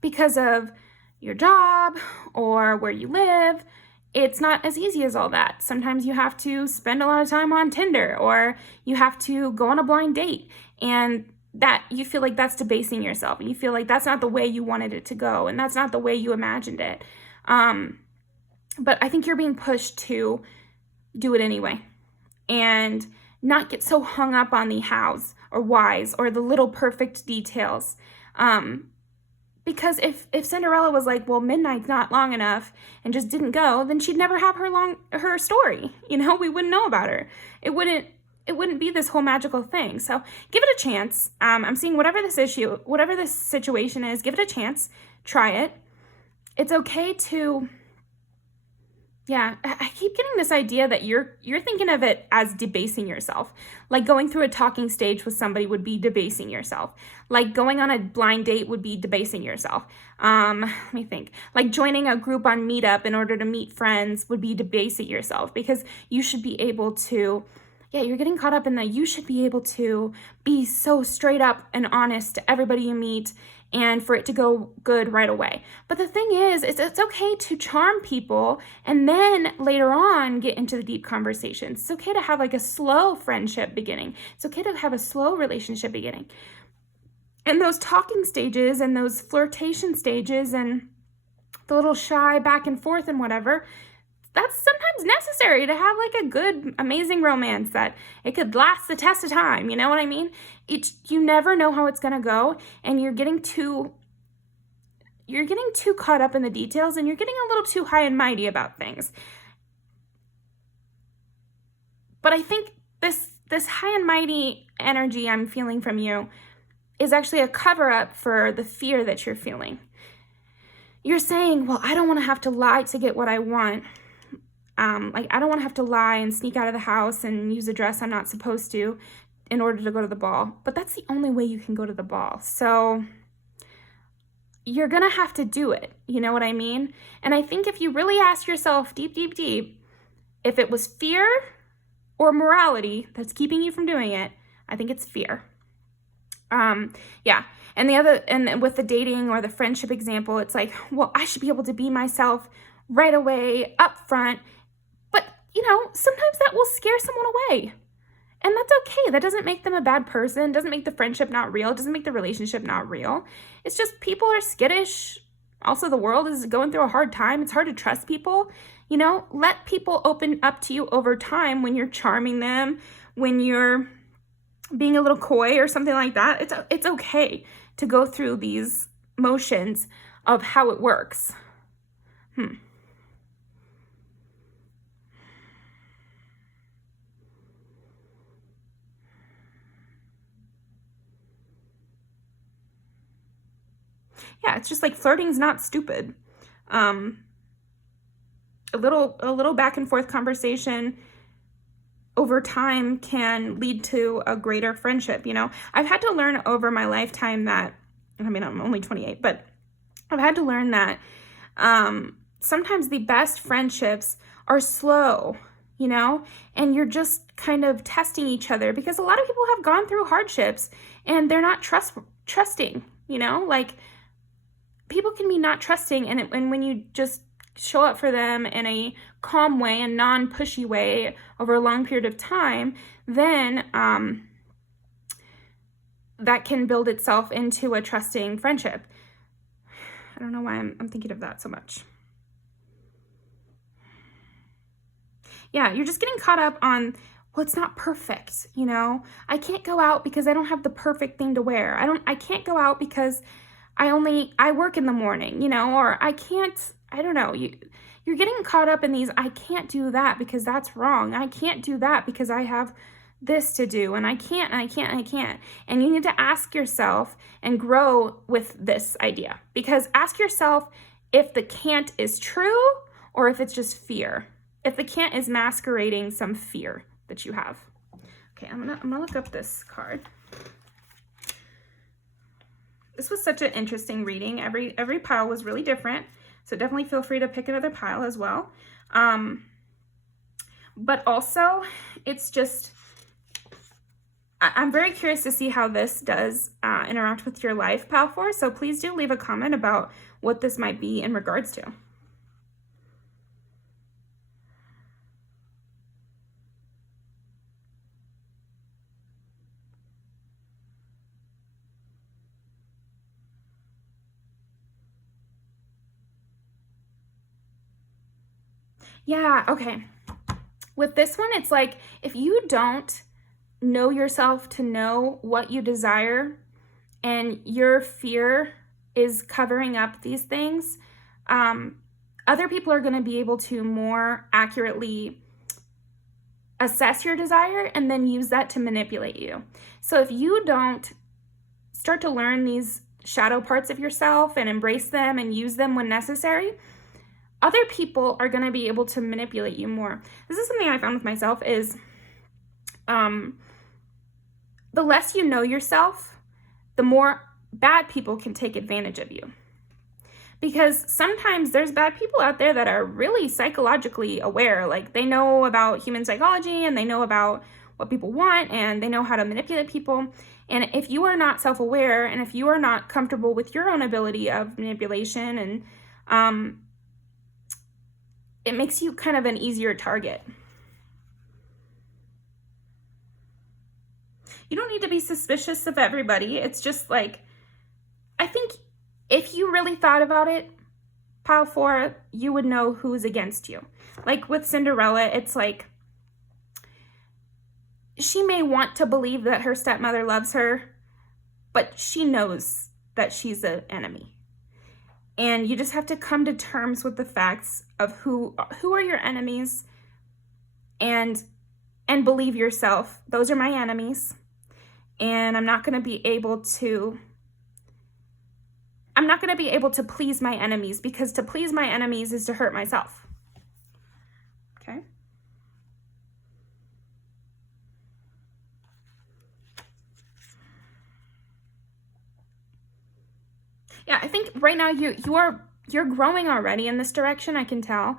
because of your job or where you live, it's not as easy as all that. Sometimes you have to spend a lot of time on Tinder, or you have to go on a blind date, and that you feel like that's debasing yourself, and you feel like that's not the way you wanted it to go, and that's not the way you imagined it. But I think you're being pushed to do it anyway, and not get so hung up on the hows or whys or the little perfect details. Because if Cinderella was like, well, midnight's not long enough, and just didn't go, then she'd never have her story. We wouldn't know about her. It wouldn't be this whole magical thing. So give it a chance. I'm seeing whatever this situation is, give it a chance. Try it. It's okay to, I keep getting this idea that you're thinking of it as debasing yourself. Like going through a talking stage with somebody would be debasing yourself. Like going on a blind date would be debasing yourself. Let me think. Like joining a group on Meetup in order to meet friends would be debasing yourself, because you should be able to, you're getting caught up in that you should be able to be so straight up and honest to everybody you meet, and for it to go good right away. But the thing is it's okay to charm people and then later on get into the deep conversations. It's okay to have like a slow friendship beginning. It's okay to have a slow relationship beginning. And those talking stages and those flirtation stages and the little shy back and forth and whatever, that's sometimes necessary to have like a good, amazing romance that it could last the test of time. You know what I mean? You never know how it's going to go, and you're getting too caught up in the details, and you're getting a little too high and mighty about things. But I think this high and mighty energy I'm feeling from you is actually a cover up for the fear that you're feeling. You're saying, well, I don't want to have to lie to get what I want. I don't want to have to lie and sneak out of the house and use a dress I'm not supposed to in order to go to the ball. But that's the only way you can go to the ball. So you're going to have to do it. You know what I mean? And I think if you really ask yourself deep, deep, deep, if it was fear or morality that's keeping you from doing it, I think it's fear. And with the dating or the friendship example, it's like, well, I should be able to be myself right away, up front. But, sometimes that will scare someone away. And that's okay. That doesn't make them a bad person, doesn't make the friendship not real, doesn't make the relationship not real. It's just people are skittish. Also, the world is going through a hard time. It's hard to trust people. Let people open up to you over time when you're charming them, when you're being a little coy or something like that. It's okay to go through these motions of how it works. Yeah, it's just like flirting's not stupid. A little back and forth conversation over time can lead to a greater friendship. I've had to learn over my lifetime that, I'm only 28, but I've had to learn that Sometimes the best friendships are slow, you know, and you're just kind of testing each other, because a lot of people have gone through hardships and they're not trusting, you know, like people can be not trusting, and when you just show up for them in a calm way and non-pushy way over a long period of time, then that can build itself into a trusting friendship. I don't know why I'm thinking of that so much. Yeah, you're just getting caught up on, well, it's not perfect, you know? I can't go out because I don't have the perfect thing to wear. I can't go out because I work in the morning, you know, or I don't know. You're getting caught up in these, I can't do that because that's wrong. I can't do that because I have this to do, and I can't. And you need to ask yourself and grow with this idea, because ask yourself if the can't is true or if it's just fear. If the can't is masquerading some fear that you have. Okay, I'm gonna look up this card. This was such an interesting reading. Every pile was really different, so definitely feel free to pick another pile as well. But also, it's just, I'm very curious to see how this does interact with your life, Pile 4. So please do leave a comment about what this might be in regards to. Yeah, okay. With this one, it's like, if you don't know yourself to know what you desire, and your fear is covering up these things, other people are going to be able to more accurately assess your desire and then use that to manipulate you. So if you don't start to learn these shadow parts of yourself and embrace them and use them when necessary, other people are going to be able to manipulate you more. This is something I found with myself is the less you know yourself, the more bad people can take advantage of you. Because sometimes there's bad people out there that are really psychologically aware. Like, they know about human psychology and they know about what people want and they know how to manipulate people. And if you are not self-aware and if you are not comfortable with your own ability of manipulation, and it makes you kind of an easier target. You don't need to be suspicious of everybody. It's just like, I think if you really thought about it, Pile 4, you would know who's against you. Like with Cinderella, it's like, she may want to believe that her stepmother loves her, but she knows that she's an enemy. And you just have to come to terms with the facts of who are your enemies, and believe yourself, those are my enemies. And I'm not going to be able to please my enemies, because to please my enemies is to hurt myself. Okay? Yeah, I think right now you're growing already in this direction, I can tell.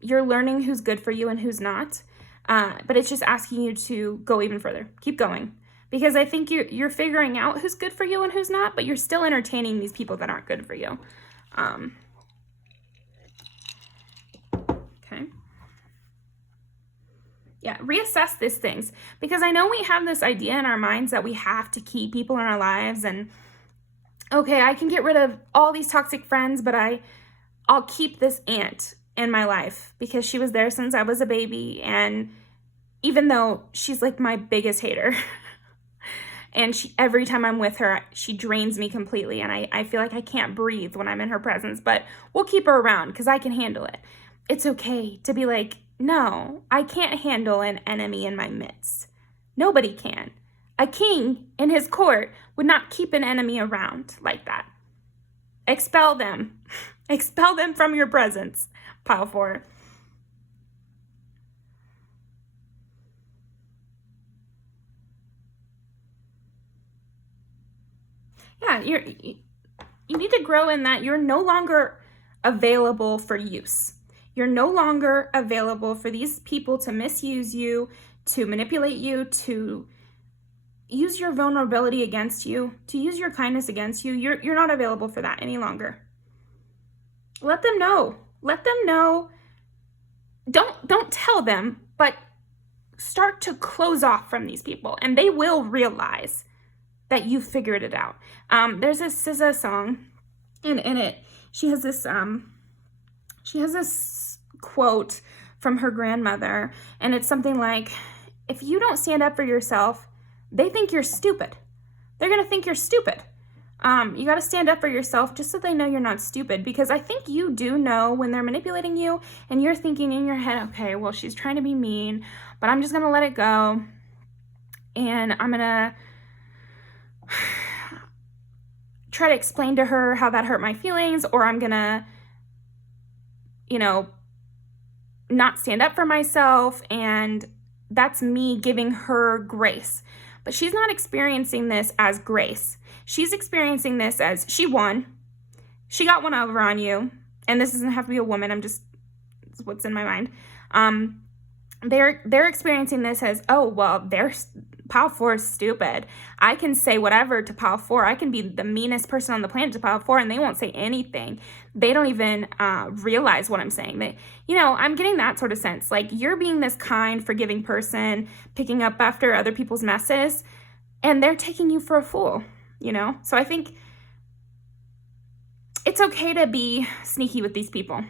You're learning who's good for you and who's not. But it's just asking you to go even further. Keep going. Because I think you're figuring out who's good for you and who's not, but you're still entertaining these people that aren't good for you. Okay. Yeah, reassess these things. Because I know we have this idea in our minds that we have to keep people in our lives, and okay, I can get rid of all these toxic friends, but I'll keep this aunt in my life because she was there since I was a baby, and even though she's like my biggest hater, and every time I'm with her, she drains me completely, and I feel like I can't breathe when I'm in her presence, but we'll keep her around because I can handle it. It's okay to be like, no, I can't handle an enemy in my midst. Nobody can. A king in his court would not keep an enemy around like that. Expel them. Expel them from your presence, Pile 4. Yeah, you need to grow in that you're no longer available for use. You're no longer available for these people to misuse you, to manipulate you, to use your vulnerability against you, to use your kindness against you. You're not available for that any longer. Let them know. Let them know. Don't tell them, but start to close off from these people, and they will realize that you figured it out. There's this SZA song, and in it, she has this quote from her grandmother, and it's something like, if you don't stand up for yourself, they think you're stupid. They're gonna think you're stupid. You got to stand up for yourself just so they know you're not stupid, because I think you do know when they're manipulating you and you're thinking in your head, okay, well, she's trying to be mean, but I'm just going to let it go, and I'm going to try to explain to her how that hurt my feelings, or I'm going to, not stand up for myself, and that's me giving her grace. But she's not experiencing this as grace. She's experiencing this as she won. She got one over on you. And this doesn't have to be a woman. It's what's in my mind. They're experiencing this as, oh, well, Pile 4 is stupid. I can say whatever to Pile 4. I can be the meanest person on the planet to Pile 4, and they won't say anything. They don't even realize what I'm saying. I'm getting that sort of sense. Like, you're being this kind, forgiving person, picking up after other people's messes, and they're taking you for a fool, So I think it's okay to be sneaky with these people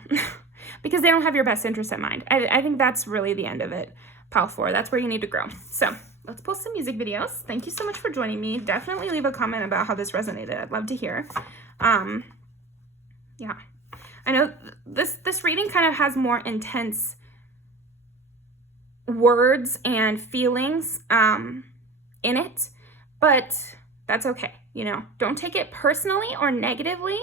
because they don't have your best interest in mind. I think that's really the end of it. Pile 4, that's where you need to grow. So let's post some music videos. Thank you so much for joining me. Definitely leave a comment about how this resonated. I'd love to hear. Yeah, I know this reading kind of has more intense words and feelings in it, but that's okay. Don't take it personally or negatively.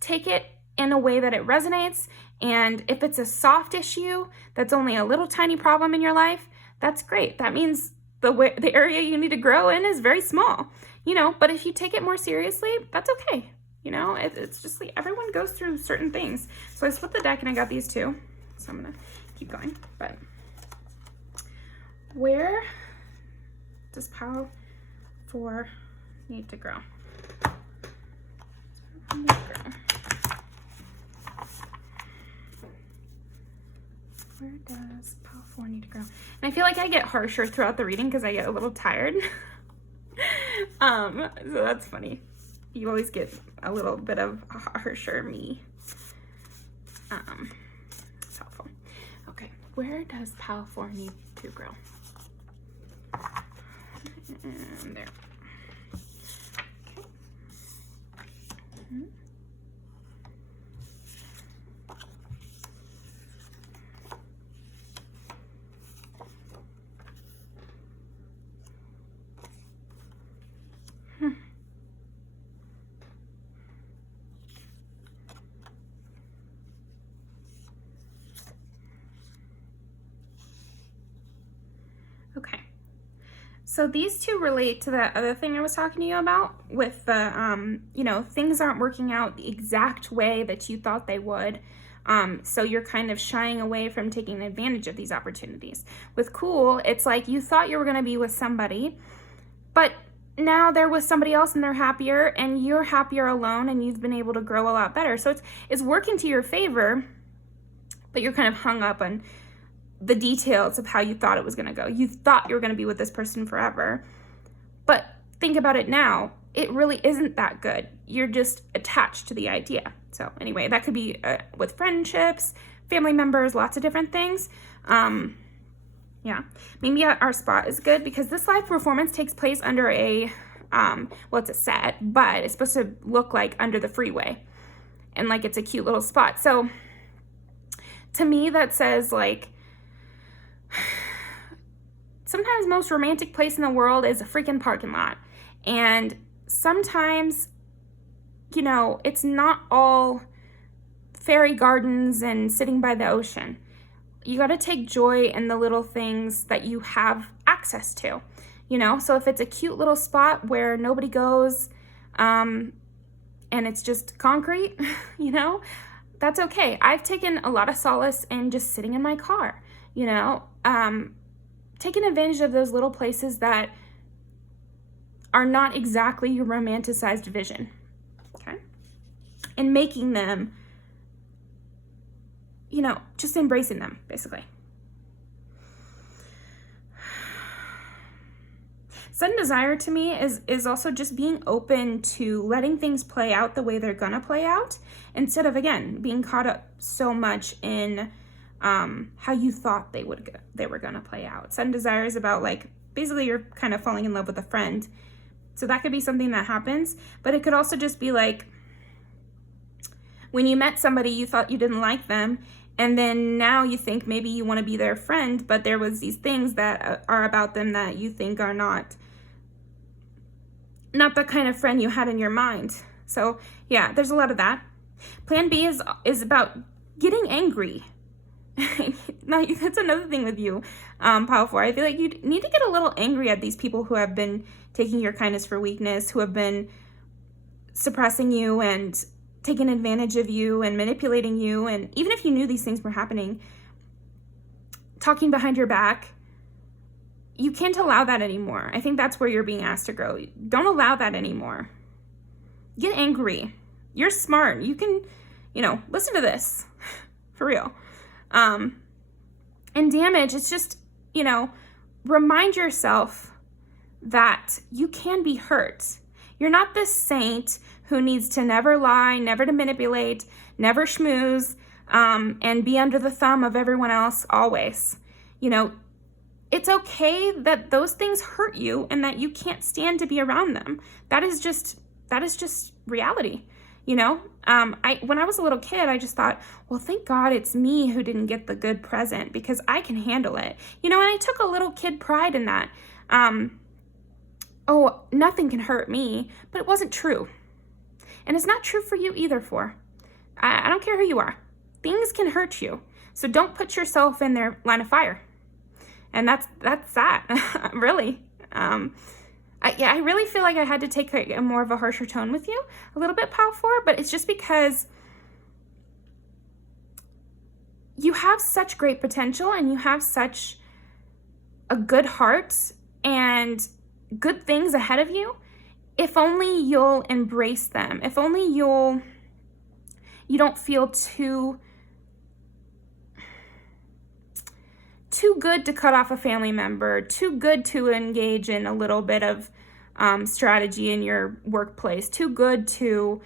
Take it in a way that it resonates. And if it's a soft issue that's only a little tiny problem in your life, that's great. That means the area you need to grow in is very small, but if you take it more seriously, that's okay. It's just like everyone goes through certain things. So I split the deck and I got these two. So I'm going to keep going. But where does Pile 4 need to grow? Where does Pile 4 need to grow? And I feel like I get harsher throughout the reading because I get a little tired. So that's funny. You always get a little bit of harsher me. It's helpful. Okay, where does Pile 4 need to grow? And there. Okay. Okay, so these two relate to that other thing I was talking to you about with the, things aren't working out the exact way that you thought they would. So you're kind of shying away from taking advantage of these opportunities. With Cool, it's like you thought you were going to be with somebody, but now they're with somebody else and they're happier, and you're happier alone, and you've been able to grow a lot better. So it's working to your favor, but you're kind of hung up on the details of how you thought it was going to go. You thought you were going to be with this person forever, but think about it now. It really isn't that good. You're just attached to the idea. So anyway, that could be with friendships, family members, lots of different things. Yeah, maybe our spot is good because this live performance takes place under a, it's a set, but it's supposed to look like under the freeway, and like it's a cute little spot. So to me, that says like, sometimes most romantic place in the world is a freaking parking lot. And sometimes, it's not all fairy gardens and sitting by the ocean. You got to take joy in the little things that you have access to, So if it's a cute little spot where nobody goes, and it's just concrete, that's okay. I've taken a lot of solace in just sitting in my car, you know, taking advantage of those little places that are not exactly your romanticized vision, okay? And making them, you know, just embracing them, basically. Sudden desire to me is also just being open to letting things play out the way they're gonna play out, instead of, again, being caught up so much in how you thought they were gonna play out. Sudden desire is about, like, basically you're kind of falling in love with a friend. So that could be something that happens, but it could also just be like when you met somebody, you thought you didn't like them, and then now you think maybe you want to be their friend, but there was these things that are about them that you think are not the kind of friend you had in your mind. So yeah, there's a lot of that. Plan B is about getting angry. Now, that's another thing with you, Pile 4. I feel like you need to get a little angry at these people who have been taking your kindness for weakness, who have been suppressing you and taking advantage of you and manipulating you. And even if you knew these things were happening, talking behind your back, you can't allow that anymore. I think that's where you're being asked to grow. Don't allow that anymore. Get angry. You're smart. You can, you know, listen to this. For real. And damage, it's just, you know, remind yourself that you can be hurt. You're not this saint who needs to never lie, never to manipulate, never schmooze, and be under the thumb of everyone else always. You know, it's okay that those things hurt you and that you can't stand to be around them. That is just reality. You know, when I was a little kid, I just thought, well, thank God it's me who didn't get the good present because I can handle it. You know, and I took a little kid pride in that. Oh, nothing can hurt me, but it wasn't true. And it's not true for you either, I don't care who you are. Things can hurt you. So don't put yourself in their line of fire. And that's that, really. I really feel like I had to take a more of a harsher tone with you, a little bit, Pile 4, but it's just because you have such great potential and you have such a good heart and good things ahead of you. If only you'll embrace them. If only you don't feel too good to cut off a family member, too good to engage in a little bit of strategy in your workplace, too good to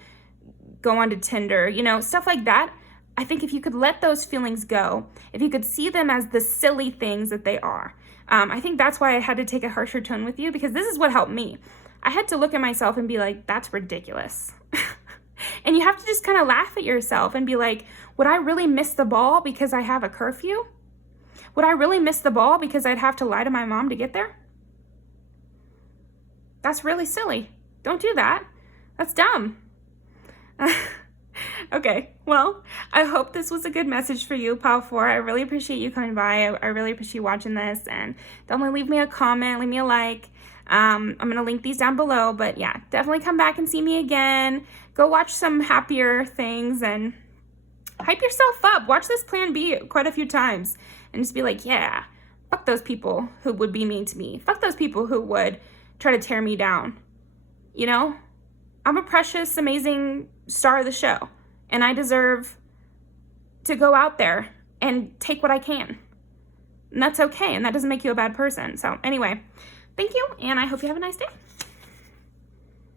go onto Tinder, you know, stuff like that. I think if you could let those feelings go, if you could see them as the silly things that they are, I think that's why I had to take a harsher tone with you, because this is what helped me. I had to look at myself and be like, that's ridiculous. And you have to just kind of laugh at yourself and be like, would I really miss the ball because I have a curfew? Would I really miss the ball because I'd have to lie to my mom to get there? That's really silly. Don't do that. That's dumb. Okay, well, I hope this was a good message for you, Pile 4. I really appreciate you coming by. I really appreciate you watching this. And definitely leave me a comment, leave me a like. I'm going to link these down below. But yeah, definitely come back and see me again. Go watch some happier things and hype yourself up. Watch this Plan B quite a few times and just be like, yeah, fuck those people who would be mean to me. Fuck those people who would try to tear me down. You know, I'm a precious, amazing star of the show, and I deserve to go out there and take what I can. And that's okay, and that doesn't make you a bad person. So anyway, thank you, and I hope you have a nice day.